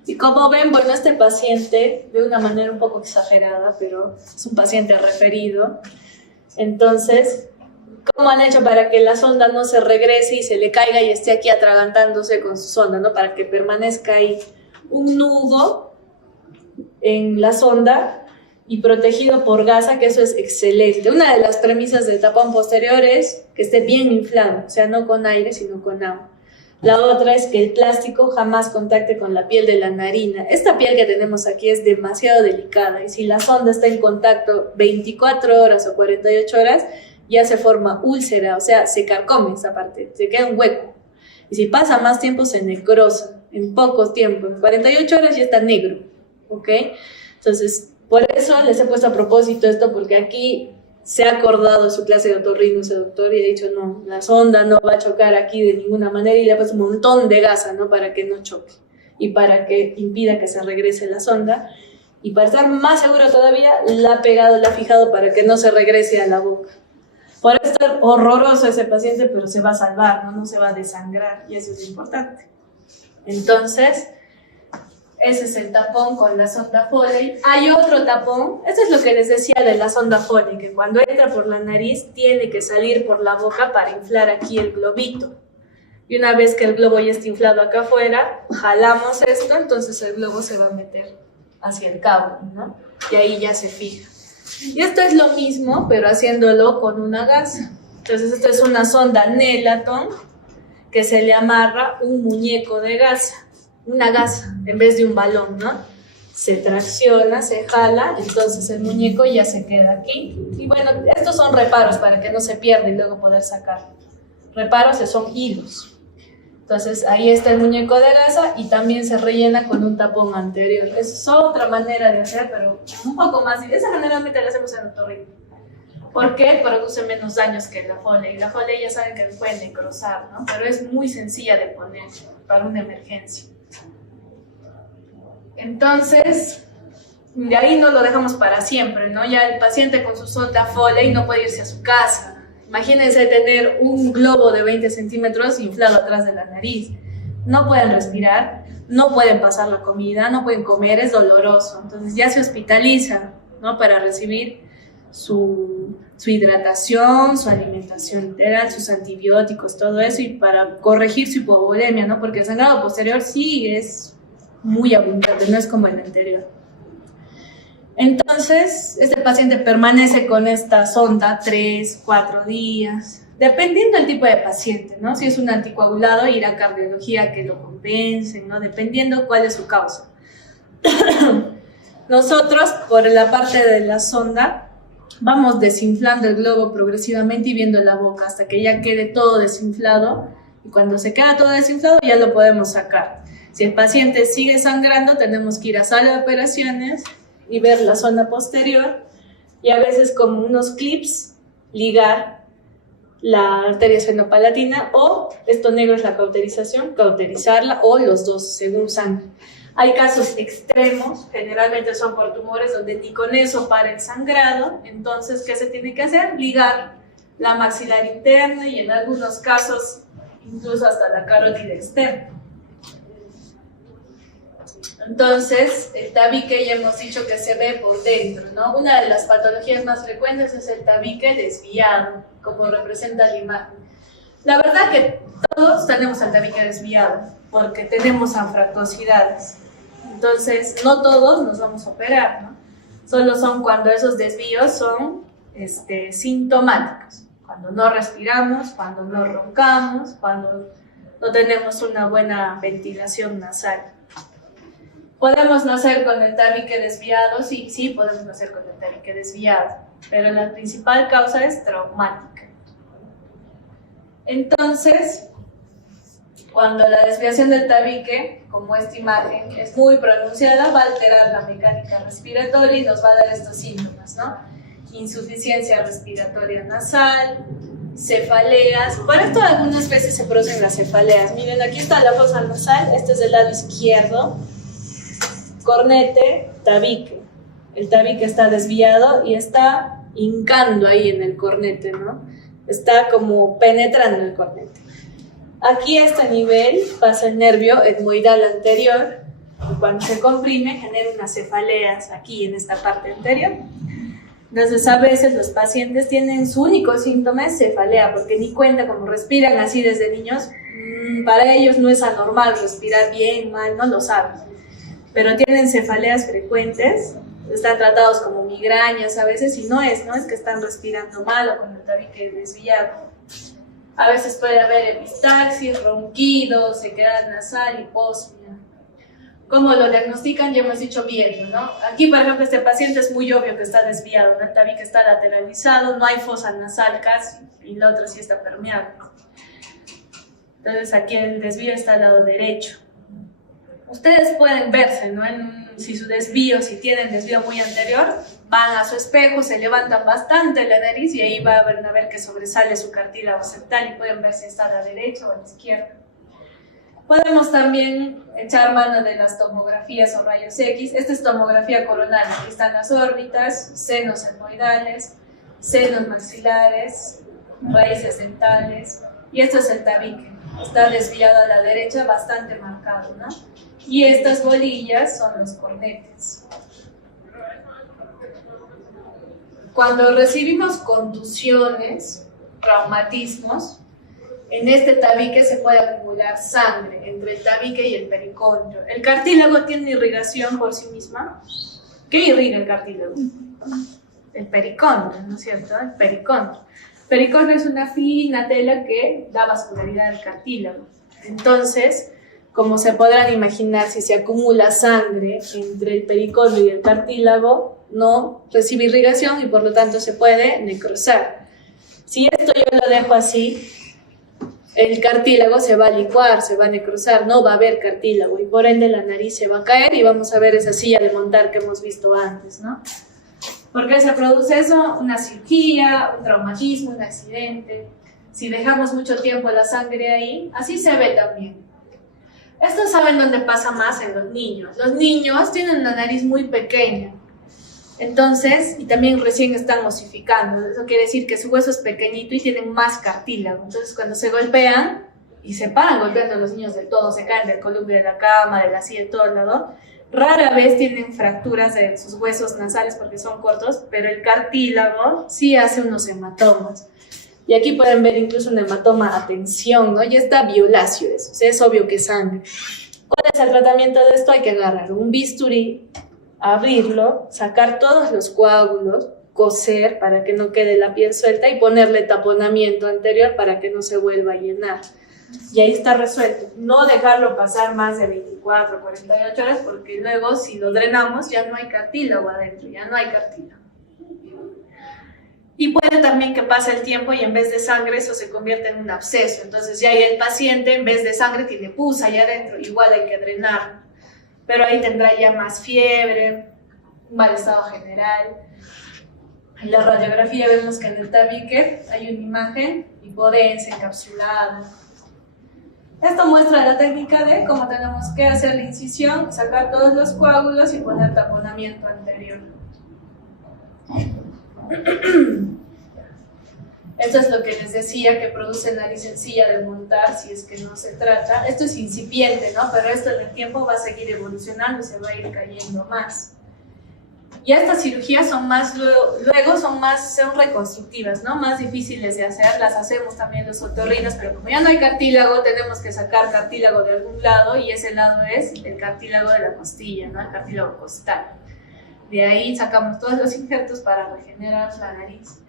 Y como ven, bueno, este paciente, de una manera un poco exagerada, pero es un paciente referido, entonces, ¿cómo han hecho para que la sonda no se regrese y se le caiga y esté aquí atragantándose con su sonda, ¿no? Para que permanezca ahí un nudo en la sonda y protegido por gasa, que eso es excelente. Una de las premisas del tapón posterior es que esté bien inflado, o sea, no con aire, sino con agua. La otra es que el plástico jamás contacte con la piel de la narina. Esta piel que tenemos aquí es demasiado delicada y si la sonda está en contacto 24 horas o 48 horas, ya se forma úlcera, o sea, se carcome esa parte, se queda un hueco. Y si pasa más tiempo, se necrosa, en poco tiempo, en 48 horas ya está negro, ¿ok? Entonces, por eso les he puesto a propósito esto, porque aquí se ha acordado su clase de otorrino ese doctor y ha dicho, no, la sonda no va a chocar aquí de ninguna manera, y le ha puesto un montón de gasa, ¿no? Para que no choque y para que impida que se regrese la sonda. Y para estar más seguro todavía, la ha pegado, la ha fijado para que no se regrese a la boca. Puede estar horroroso ese paciente, pero se va a salvar, ¿no? No se va a desangrar, y eso es importante. Entonces, ese es el tapón con la sonda Foley. Hay otro tapón, eso es lo que les decía de la sonda Foley, que cuando entra por la nariz tiene que salir por la boca para inflar aquí el globito. Y una vez que el globo ya está inflado acá afuera, jalamos esto, entonces el globo se va a meter hacia el cabo, ¿no? Y ahí ya se fija. Y esto es lo mismo, pero haciéndolo con una gasa. Entonces esto es una sonda Nelaton que se le amarra un muñeco de gasa, una gasa en vez de un balón, ¿no? Se tracciona, se jala, entonces el muñeco ya se queda aquí. Y bueno, estos son reparos para que no se pierda y luego poder sacar. Reparos son hilos. Entonces ahí está el muñeco de gasa y también se rellena con un tapón anterior. Es otra manera de hacer, pero un poco más. Y esa generalmente la hacemos en otorrino. ¿Por qué? Produce menos daños que la Foley. La Foley ya saben que puede necrosar, ¿no? Pero es muy sencilla de poner para una emergencia. Entonces, de ahí no lo dejamos para siempre, ¿no? Ya el paciente con su sonda Foley no puede irse a su casa. Imagínense tener un globo de 20 centímetros inflado atrás de la nariz. No pueden respirar, no pueden pasar la comida, no pueden comer, es doloroso. Entonces ya se hospitaliza, ¿no? Para recibir su hidratación, su alimentación literal, sus antibióticos, todo eso, y para corregir su hipovolemia, ¿no? Porque el sangrado posterior sí es muy abundante, no es como el anterior. Entonces, este paciente permanece con esta sonda 3, 4 días, dependiendo del tipo de paciente, ¿no? Si es un anticoagulado, ir a cardiología que lo compensen, ¿no? Dependiendo cuál es su causa. Nosotros, por la parte de la sonda, vamos desinflando el globo progresivamente y viendo la boca hasta que ya quede todo desinflado, y cuando se queda todo desinflado ya lo podemos sacar. Si el paciente sigue sangrando, tenemos que ir a sala de operaciones y ver la zona posterior, y a veces con unos clips ligar la arteria esfenopalatina, o esto negro es la cauterización, cauterizarla, o los dos según sangre. Hay casos extremos, generalmente son por tumores donde ni con eso para el sangrado. Entonces, ¿qué se tiene que hacer? Ligar la maxilar interna y en algunos casos incluso hasta la carótida externa. Entonces, el tabique ya hemos dicho que se ve por dentro, ¿no? Una de las patologías más frecuentes es el tabique desviado, como representa la imagen. La verdad que todos tenemos el tabique desviado, porque tenemos anfractuosidades. Entonces, no todos nos vamos a operar, ¿no? Solo son cuando esos desvíos son sintomáticos. Cuando no respiramos, cuando no roncamos, cuando no tenemos una buena ventilación nasal. ¿Podemos nacer con el tabique desviado? Sí, sí podemos nacer con el tabique desviado, pero la principal causa es traumática. Entonces, cuando la desviación del tabique, como esta imagen, es muy pronunciada, va a alterar la mecánica respiratoria y nos va a dar estos síntomas, ¿no? Insuficiencia respiratoria nasal, cefaleas. Por esto algunas veces se producen las cefaleas. Miren, aquí está la fosa nasal, este es del lado izquierdo, cornete, tabique. El tabique está desviado y está hincando ahí en el cornete, ¿no? Está como penetrando el cornete. Aquí a este nivel pasa el nervio etmoidal anterior y cuando se comprime genera unas cefaleas aquí en esta parte anterior. Entonces a veces los pacientes tienen su único síntoma es cefalea porque ni cuenta como respiran así desde niños. Para ellos no es anormal respirar bien, mal, no lo saben. Pero tienen cefaleas frecuentes, están tratados como migrañas a veces y no es que están respirando mal o con el tabique desviado. A veces puede haber epistaxis, ronquidos, sequedad nasal, hiposmia. ¿Cómo lo diagnostican? Ya hemos dicho viendo, ¿no? Aquí, por ejemplo, este paciente es muy obvio que está desviado, ¿no? El tabique está lateralizado, no hay fosa nasal casi, y la otra sí está permeable. Entonces aquí el desvío está al lado derecho. Ustedes pueden verse, ¿no? Si su desvío, si tienen desvío muy anterior, van a su espejo, se levantan bastante la nariz y ahí van a ver que sobresale su cartílago septal y pueden ver si está a la derecha o a la izquierda. Podemos también echar mano de las tomografías o rayos X. Esta es tomografía coronal, aquí están las órbitas, senos etmoidales, senos maxilares, raíces dentales y esto es el tabique. Está desviado a la derecha, bastante marcado, ¿no? Y estas bolillas son los cornetes. Cuando recibimos contusiones, traumatismos, en este tabique se puede acumular sangre entre el tabique y el pericondrio. El cartílago tiene irrigación por sí misma. ¿Qué irriga el cartílago? El pericondrio, ¿no es cierto? El pericondrio. El pericondrio es una fina tela que da vascularidad al cartílago. Entonces, como se podrán imaginar, si se acumula sangre entre el pericondrio y el cartílago, no recibe irrigación y por lo tanto se puede necrosar. Si esto yo lo dejo así, el cartílago se va a licuar, se va a necrosar, no va a haber cartílago y por ende la nariz se va a caer y vamos a ver esa silla de montar que hemos visto antes, ¿no? ¿Por qué se produce eso? Una cirugía, un traumatismo, un accidente. Si dejamos mucho tiempo la sangre ahí, así se ve también. Esto saben dónde pasa más en los niños. Los niños tienen una nariz muy pequeña. Entonces, y también recién están osificando. Eso quiere decir que su hueso es pequeñito y tienen más cartílago. Entonces, cuando se golpean, y se paran golpeando a los niños del todo, se caen del columpio de la cama, de la silla, de todo lado, rara vez tienen fracturas de sus huesos nasales porque son cortos, pero el cartílago sí hace unos hematomas. Y aquí pueden ver incluso un hematoma a tensión, ¿no? Ya está violáceo eso, o sea, es obvio que es sangre. ¿Cuál es el tratamiento de esto? Hay que agarrar un bisturí, abrirlo, sacar todos los coágulos, coser para que no quede la piel suelta y ponerle taponamiento anterior para que no se vuelva a llenar. Y ahí está resuelto. No dejarlo pasar más de 24 o 48 horas porque luego si lo drenamos ya no hay cartílago adentro, ya no hay cartílago. Y puede también que pase el tiempo y en vez de sangre eso se convierte en un absceso. Entonces ya el paciente en vez de sangre tiene pus allá adentro, igual hay que drenar. Pero ahí tendrá ya más fiebre, un mal estado general. En la radiografía vemos que en el tabique hay una imagen hipodensa, encapsulada. Esto muestra la técnica de cómo tenemos que hacer la incisión, sacar todos los coágulos y poner taponamiento anterior. Esto es lo que les decía que produce nariz sencilla de montar si es que no se trata. Esto es incipiente, ¿no? Pero esto en el tiempo va a seguir evolucionando y se va a ir cayendo más. Y estas cirugías son más, luego son reconstructivas, ¿no? Más difíciles de hacer, las hacemos también los otorrinos, pero como ya no hay cartílago, tenemos que sacar cartílago de algún lado y ese lado es el cartílago de la costilla, ¿no? El cartílago costal. De ahí sacamos todos los injertos para regenerar la nariz.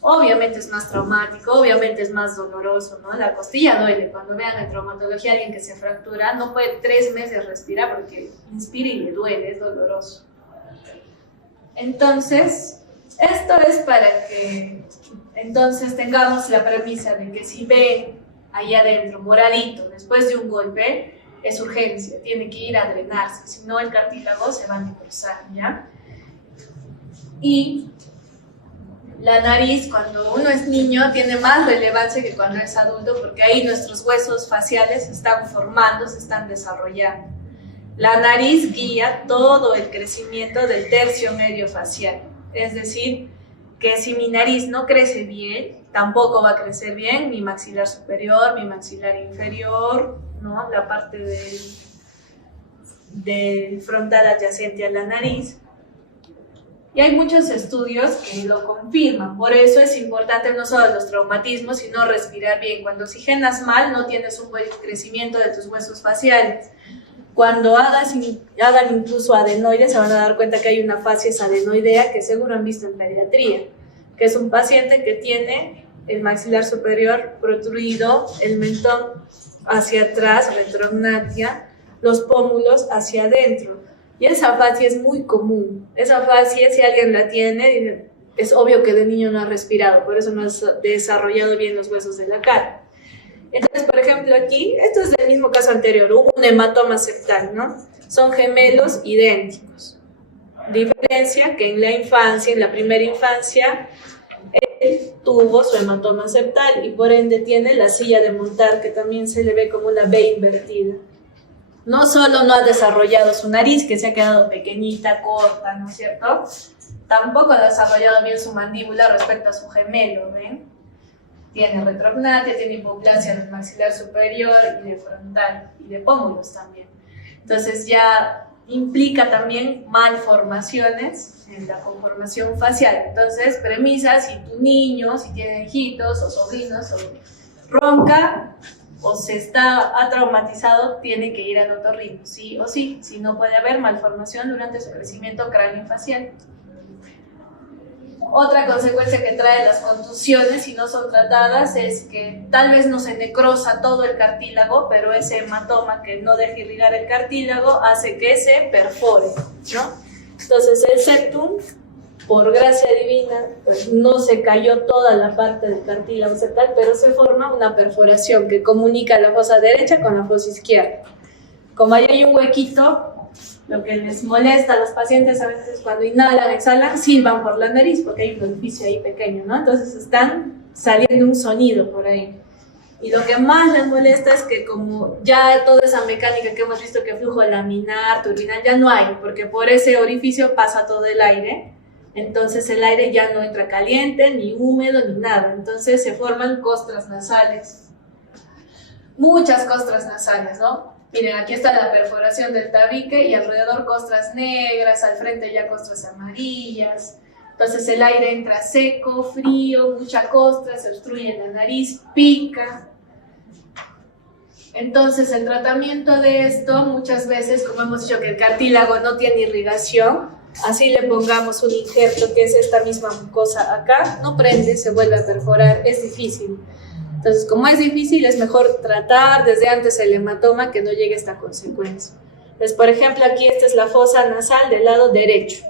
Obviamente es más traumático, obviamente es más doloroso, ¿no? La costilla duele. Cuando vean en traumatología a alguien que se fractura, no puede 3 meses respirar porque inspira y le duele, es doloroso. Entonces, esto es para que entonces tengamos la premisa de que si ven ahí adentro, moradito, después de un golpe, es urgencia, tiene que ir a drenarse, si no el cartílago se va a necrosar, ¿ya? Y la nariz, cuando uno es niño, tiene más relevancia que cuando es adulto, porque ahí nuestros huesos faciales se están formando, se están desarrollando. La nariz guía todo el crecimiento del tercio medio facial, es decir, que si mi nariz no crece bien, tampoco va a crecer bien mi maxilar superior, mi maxilar inferior, ¿no? La parte del frontal adyacente a la nariz. Y hay muchos estudios que lo confirman. Por eso es importante no solo los traumatismos, sino respirar bien. Cuando oxigenas mal, no tienes un buen crecimiento de tus huesos faciales. Cuando hagan incluso adenoides, se van a dar cuenta que hay una facies adenoidea que seguro han visto en pediatría, que es un paciente que tiene el maxilar superior protruido, el mentón hacia atrás, retrognatia, los pómulos hacia adentro. Y esa fascia es muy común. Esa fascia, si alguien la tiene, es obvio que de niño no ha respirado, por eso no ha desarrollado bien los huesos de la cara. Entonces, por ejemplo, aquí, esto es del mismo caso anterior, hubo un hematoma septal, ¿no? Son gemelos idénticos. Diferencia que en la infancia, en la primera infancia, él tuvo su hematoma septal y por ende tiene la silla de montar, que también se le ve como una B invertida. No solo no ha desarrollado su nariz, que se ha quedado pequeñita, corta, ¿no es cierto? Tampoco ha desarrollado bien su mandíbula respecto a su gemelo, ¿ven? Tiene retrognatia, tiene hipoplasia del maxilar superior y de frontal, y de pómulos también. Entonces ya implica también malformaciones en la conformación facial. Entonces, premisa, si tu niño, si tiene hijitos o sobrinos, o ronca, o ha traumatizado, tiene que ir al otorrino, sí o sí, si no puede haber malformación durante su crecimiento craneofacial. Otra consecuencia que trae las contusiones, si no son tratadas, es que tal vez no se necrosa todo el cartílago, pero ese hematoma que no deja irrigar el cartílago hace que se perfore, ¿no? Entonces el septum, por gracia divina, pues no se cayó toda la parte del cartílago septal, pero se forma una perforación que comunica la fosa derecha con la fosa izquierda. Como ahí hay un huequito, lo que les molesta a los pacientes a veces es cuando inhalan, exhalan, silban por la nariz, porque hay un orificio ahí pequeño, ¿no? Entonces están saliendo un sonido por ahí. Y lo que más les molesta es que como ya toda esa mecánica que hemos visto, que flujo laminar, turbinal, ya no hay, porque por ese orificio pasa todo el aire. Entonces el aire ya no entra caliente, ni húmedo, ni nada. Entonces se forman costras nasales. Muchas costras nasales, ¿no? Miren, aquí está la perforación del tabique y alrededor costras negras, al frente ya costras amarillas. Entonces el aire entra seco, frío, mucha costra, se obstruye la nariz, pica. Entonces el tratamiento de esto, muchas veces, como hemos dicho que el cartílago no tiene irrigación, así le pongamos un injerto que es esta misma mucosa acá, no prende, se vuelve a perforar, es difícil. Entonces, como es difícil, es mejor tratar desde antes el hematoma que no llegue a esta consecuencia. Entonces, por ejemplo, aquí esta es la fosa nasal del lado derecho,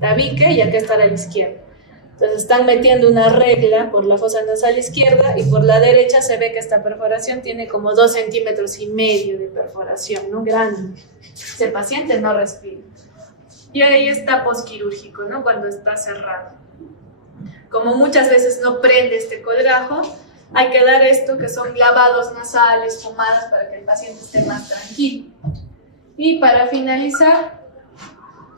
tabique, y acá está la izquierda. Entonces, están metiendo una regla por la fosa nasal izquierda y por la derecha se ve que esta perforación tiene como 2,5 centímetros de perforación, ¿no? Grande. Ese paciente no respira. Y ahí está posquirúrgico, ¿no? Cuando está cerrado. Como muchas veces no prende este colgajo, hay que dar esto, que son lavados nasales, pomadas, para que el paciente esté más tranquilo. Y para finalizar,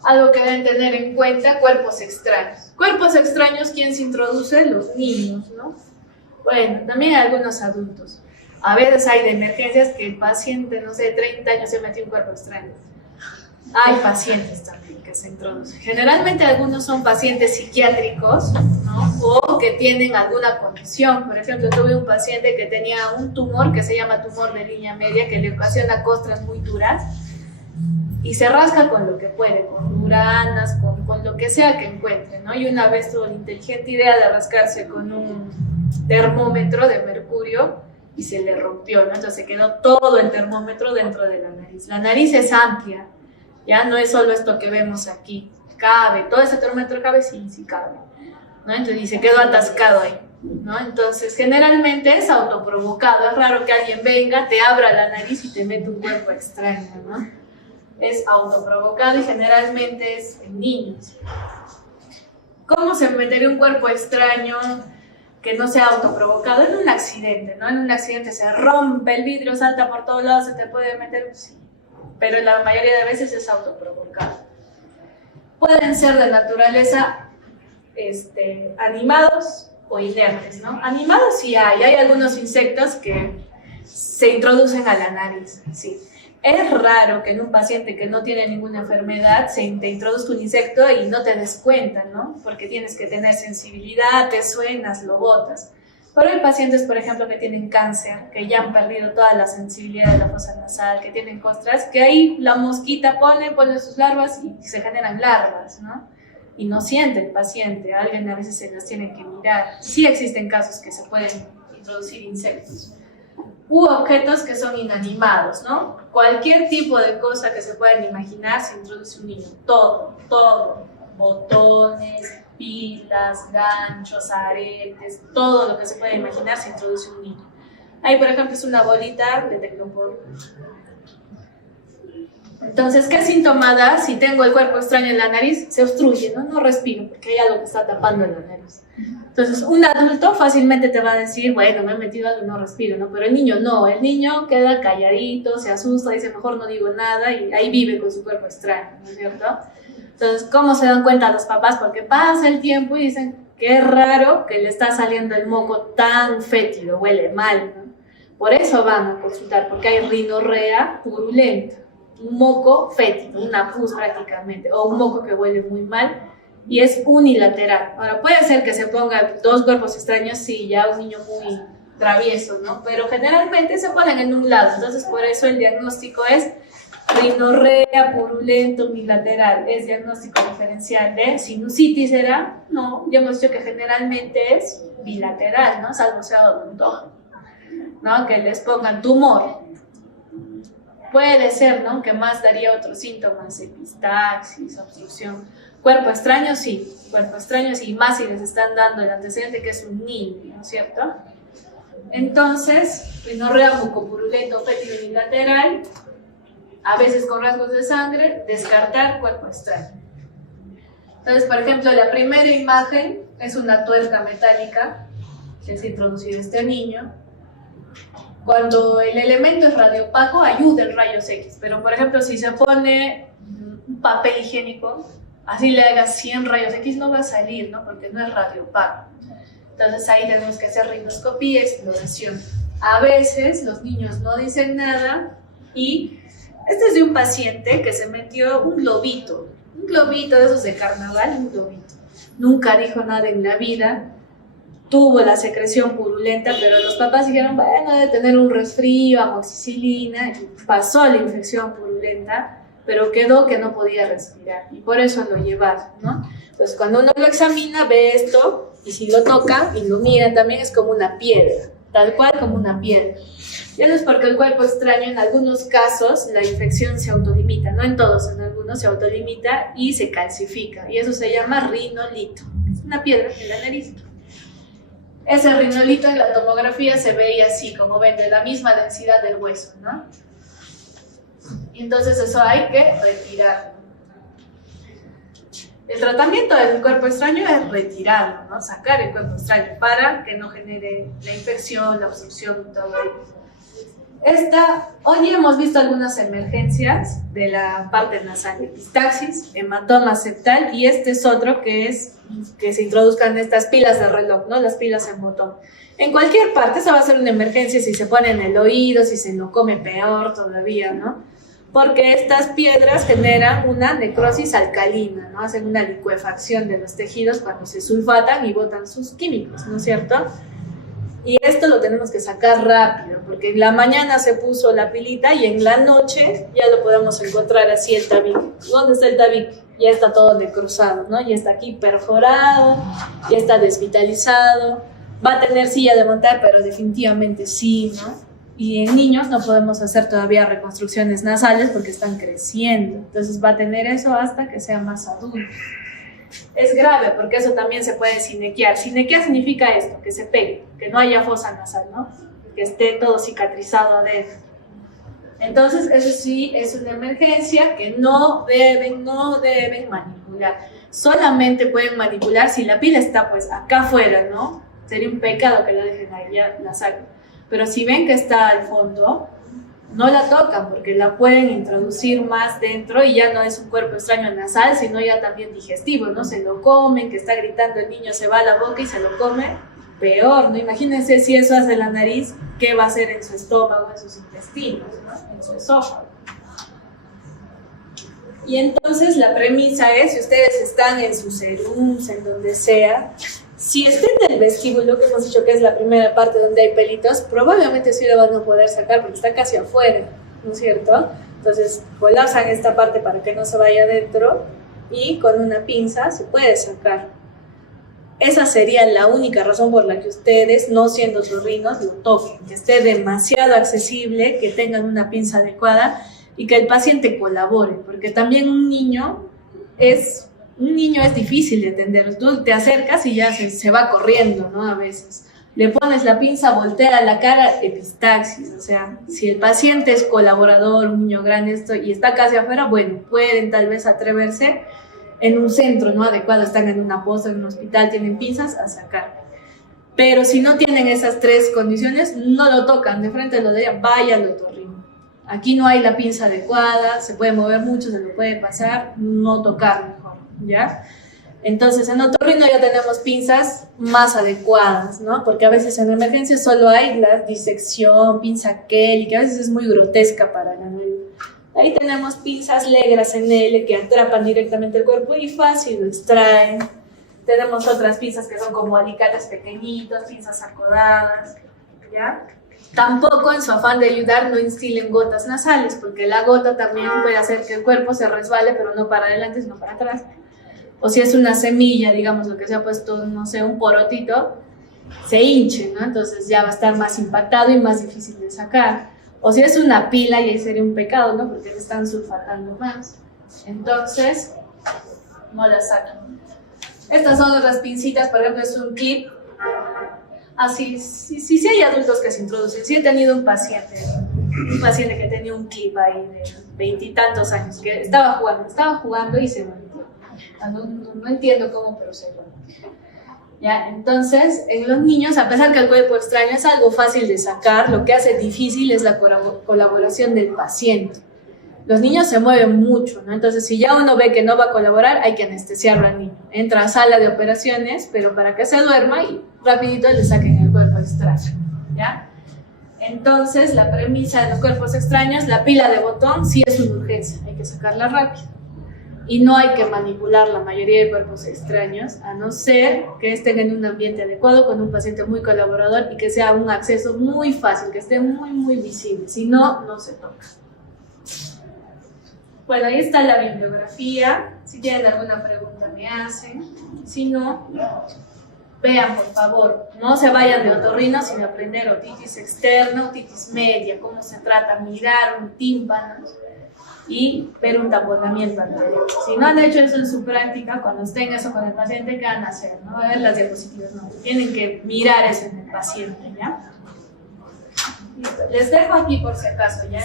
algo que deben tener en cuenta, cuerpos extraños. Cuerpos extraños, ¿quién se introduce? Los niños, ¿no? Bueno, también algunos adultos. A veces hay de emergencias que el paciente, no sé, de 30 años se metió un cuerpo extraño. Hay pacientes también que se introducen. Generalmente algunos son pacientes psiquiátricos, ¿no? O que tienen alguna condición. Por ejemplo, tuve un paciente que tenía un tumor que se llama tumor de línea media, que le ocasiona costras muy duras y se rasca con lo que puede, con duranas, con lo que sea que encuentre, ¿no? Y una vez tuvo la inteligente idea de rascarse con un termómetro de mercurio y se le rompió, ¿no? Entonces se quedó todo el termómetro dentro de la nariz. La nariz es amplia. Ya no es solo esto que vemos aquí, cabe, todo ese termómetro cabe, sí, sí cabe, ¿no? Entonces, y se quedó atascado ahí. ¿no? Entonces, generalmente es autoprovocado. Es raro que alguien venga, te abra la nariz y te mete un cuerpo extraño, ¿no? Es autoprovocado y generalmente es en niños. ¿Cómo se metería un cuerpo extraño que no sea autoprovocado? En un accidente, ¿no? En un accidente se rompe el vidrio, salta por todos lados, se te puede meter, sí. Pero la mayoría de veces es autoprovocado. Pueden ser de naturaleza animados o inertes, ¿no? Animados sí hay algunos insectos que se introducen a la nariz, sí. Es raro que en un paciente que no tiene ninguna enfermedad te introduzca un insecto y no te des cuenta, ¿no? Porque tienes que tener sensibilidad, te suenas, lo botas. Pero hay pacientes, por ejemplo, que tienen cáncer, que ya han perdido toda la sensibilidad de la fosa nasal, que tienen costras, que ahí la mosquita pone sus larvas y se generan larvas, ¿no? Y no siente el paciente, alguien a veces se las tiene que mirar. Sí existen casos que se pueden introducir insectos. U objetos que son inanimados, ¿no? Cualquier tipo de cosa que se puedan imaginar se introduce un niño. Todo. Botones, pilas, ganchos, aretes, todo lo que se pueda imaginar se introduce un niño. Ahí, por ejemplo, es una bolita de tecnopor. Entonces, ¿qué síntoma da si tengo el cuerpo extraño en la nariz? Se obstruye, ¿no? No respiro porque hay algo que está tapando la nariz. Entonces, un adulto fácilmente te va a decir, bueno, me he metido algo y no respiro, ¿no? Pero el niño no, el niño queda calladito, se asusta, dice, mejor no digo nada y ahí vive con su cuerpo extraño, ¿no es cierto? Entonces, ¿cómo se dan cuenta los papás? Porque pasa el tiempo y dicen, qué raro que le está saliendo el moco tan fétido, huele mal, ¿no? Por eso van a consultar, porque hay rinorrea purulenta, un moco fétido, una pus prácticamente, o un moco que huele muy mal, y es unilateral. Ahora, puede ser que se pongan dos cuerpos extraños si ya un niño muy travieso, ¿no? Pero generalmente se ponen en un lado, entonces por eso el diagnóstico es rinorrea purulenta unilateral, es diagnóstico diferencial de sinusitis, ¿será? No, ya hemos dicho que generalmente es bilateral, ¿no? Salvo sea odontólogo, ¿no? Que les pongan tumor. Puede ser, ¿no? Que más daría otros síntomas, epistaxis, obstrucción. Cuerpo extraño, sí, más si les están dando el antecedente que es un niño, ¿no es cierto? Entonces, rinorrea mucopurulento fétido unilateral, a veces con rasgos de sangre, descartar cuerpo extraño. Entonces, por ejemplo, la primera imagen es una tuerca metálica que se ha introducido este niño. Cuando el elemento es radiopaco, ayuda en rayos X, pero por ejemplo, si se pone un papel higiénico, así le hagas 100 rayos X, no va a salir, ¿no? Porque no es radiopaco. Entonces ahí tenemos que hacer rinoscopía y exploración. A veces los niños no dicen nada y este es de un paciente que se metió un globito de esos de carnaval, un globito. Nunca dijo nada en la vida, tuvo la secreción purulenta, pero los papás dijeron, bueno, debe tener un resfrío, amoxicilina, y pasó la infección purulenta, pero quedó que no podía respirar y por eso lo llevaron, ¿no? Entonces cuando uno lo examina ve esto y si lo toca y lo mira también es como una piedra, tal cual como una piedra. Y eso es porque el cuerpo extraño en algunos casos la infección se autolimita, no en todos, en algunos se autolimita y se calcifica y eso se llama rinolito, es una piedra en la nariz. Ese rinolito en la tomografía se veía así, como ven, de la misma densidad del hueso, ¿no? Y entonces eso hay que retirarlo. El tratamiento del cuerpo extraño es retirarlo, ¿no? Sacar el cuerpo extraño para que no genere la infección, la obstrucción y todo ello. Hoy hemos visto algunas emergencias de la parte nasal, epistaxis, hematoma septal y este es otro que es que se introduzcan estas pilas de reloj, ¿no? Las pilas en botón. En cualquier parte, eso va a ser una emergencia si se pone en el oído, si se lo come peor todavía, ¿no? Porque estas piedras generan una necrosis alcalina, ¿no? Hacen una licuefacción de los tejidos cuando se sulfatan y botan sus químicos, ¿no es cierto? Y esto lo tenemos que sacar rápido, porque en la mañana se puso la pilita y en la noche ya lo podemos encontrar así el tabique. ¿Dónde está el tabique? Ya está todo necrosado, ¿no? Ya está aquí perforado, ya está desvitalizado. Va a tener silla de montar, pero definitivamente sí, ¿no? Y en niños no podemos hacer todavía reconstrucciones nasales porque están creciendo. Entonces va a tener eso hasta que sea más adulto. es grave porque eso también se puede sinequiar. Sinequiar significa esto, que se pegue, que no haya fosa nasal, ¿no? Que esté todo cicatrizado adentro. Entonces, eso sí es una emergencia que no deben manipular. Solamente pueden manipular si la pila está pues acá afuera, ¿no? Sería un pecado que la dejen ahí, ya la sacan. Pero si ven que está al fondo, no la tocan porque la pueden introducir más dentro y ya no es un cuerpo extraño nasal, sino ya también digestivo, ¿no? Se lo comen, que está gritando el niño, se va a la boca y se lo come, peor, ¿no? Imagínense si eso hace la nariz, ¿qué va a hacer en su estómago, en sus intestinos, ¿no? En su esófago. Y entonces la premisa es, si ustedes están en sus serums, en donde sea, si estén en el vestíbulo, que hemos dicho que es la primera parte donde hay pelitos, probablemente sí lo van a poder sacar porque está casi afuera, ¿no es cierto? Entonces colapsan esta parte para que no se vaya adentro y con una pinza se puede sacar. Esa sería la única razón por la que ustedes, no siendo otorrinos, lo toquen, que esté demasiado accesible, que tengan una pinza adecuada y que el paciente colabore, porque también un niño es difícil de atender. Tú te acercas y ya se va corriendo, ¿no? A veces. Le pones la pinza, voltea la cara, epistaxis. O sea, si el paciente es colaborador, un niño grande y está casi afuera, bueno, pueden tal vez atreverse en un centro, ¿no? Adecuado, están en una posta, en un hospital, tienen pinzas, a sacar. Pero si no tienen esas tres condiciones, no lo tocan, de frente lo de vaya al otorrino. Aquí no hay la pinza adecuada, se puede mover mucho, se lo puede pasar, no tocar mejor, ¿ya? Entonces en otorrino ya tenemos pinzas más adecuadas, ¿no? Porque a veces en emergencia solo hay la disección, pinza Kelly, que a veces es muy grotesca para la nariz. Ahí tenemos pinzas Legras en L que atrapan directamente el cuerpo y fácil lo extraen. Tenemos otras pinzas que son como alicates pequeñitos, pinzas acodadas, ¿ya? Tampoco en su afán de ayudar no instilen gotas nasales, porque la gota también puede hacer que el cuerpo se resbale, pero no para adelante, sino para atrás. O si es una semilla, digamos, lo que se ha puesto, no sé, un porotito, se hinche, ¿no? Entonces ya va a estar más impactado y más difícil de sacar. O si es una pila, y ahí sería un pecado, ¿no? Porque le están sulfatando más. Entonces, no la sacan. Estas son otras pincitas, por ejemplo, es un clip. Así, sí hay adultos que se introducen. Sí he tenido un paciente que tenía un clip ahí de 20 y tantos años, que estaba jugando y se volvió. No entiendo cómo, pero se volvió. ¿Ya? Entonces, en los niños, a pesar que el cuerpo extraño es algo fácil de sacar, lo que hace difícil es la colaboración del paciente. Los niños se mueven mucho, ¿no? Entonces, si ya uno ve que no va a colaborar, hay que anestesiarlo al niño. Entra a sala de operaciones, pero para que se duerma y rapidito le saquen el cuerpo extraño, ¿ya? Entonces, la premisa de los cuerpos extraños, la pila de botón sí es una urgencia, hay que sacarla rápido. Y no hay que manipular la mayoría de cuerpos extraños, a no ser que estén en un ambiente adecuado, con un paciente muy colaborador y que sea un acceso muy fácil, que esté muy visible. Si no, no se toca. Bueno, ahí está la bibliografía. Si tienen alguna pregunta me hacen. Si no, vean por favor. No se vayan de otorrino sin aprender otitis externa, otitis media, cómo se trata, mirar un tímpano y ver un taponamiento anterior. Si no han hecho eso en su práctica, cuando estén eso con el paciente, ¿qué van a hacer? No va a ver las diapositivas, no. Tienen que mirar eso en el paciente, ¿ya? Listo. Les dejo aquí por si acaso, ¿ya?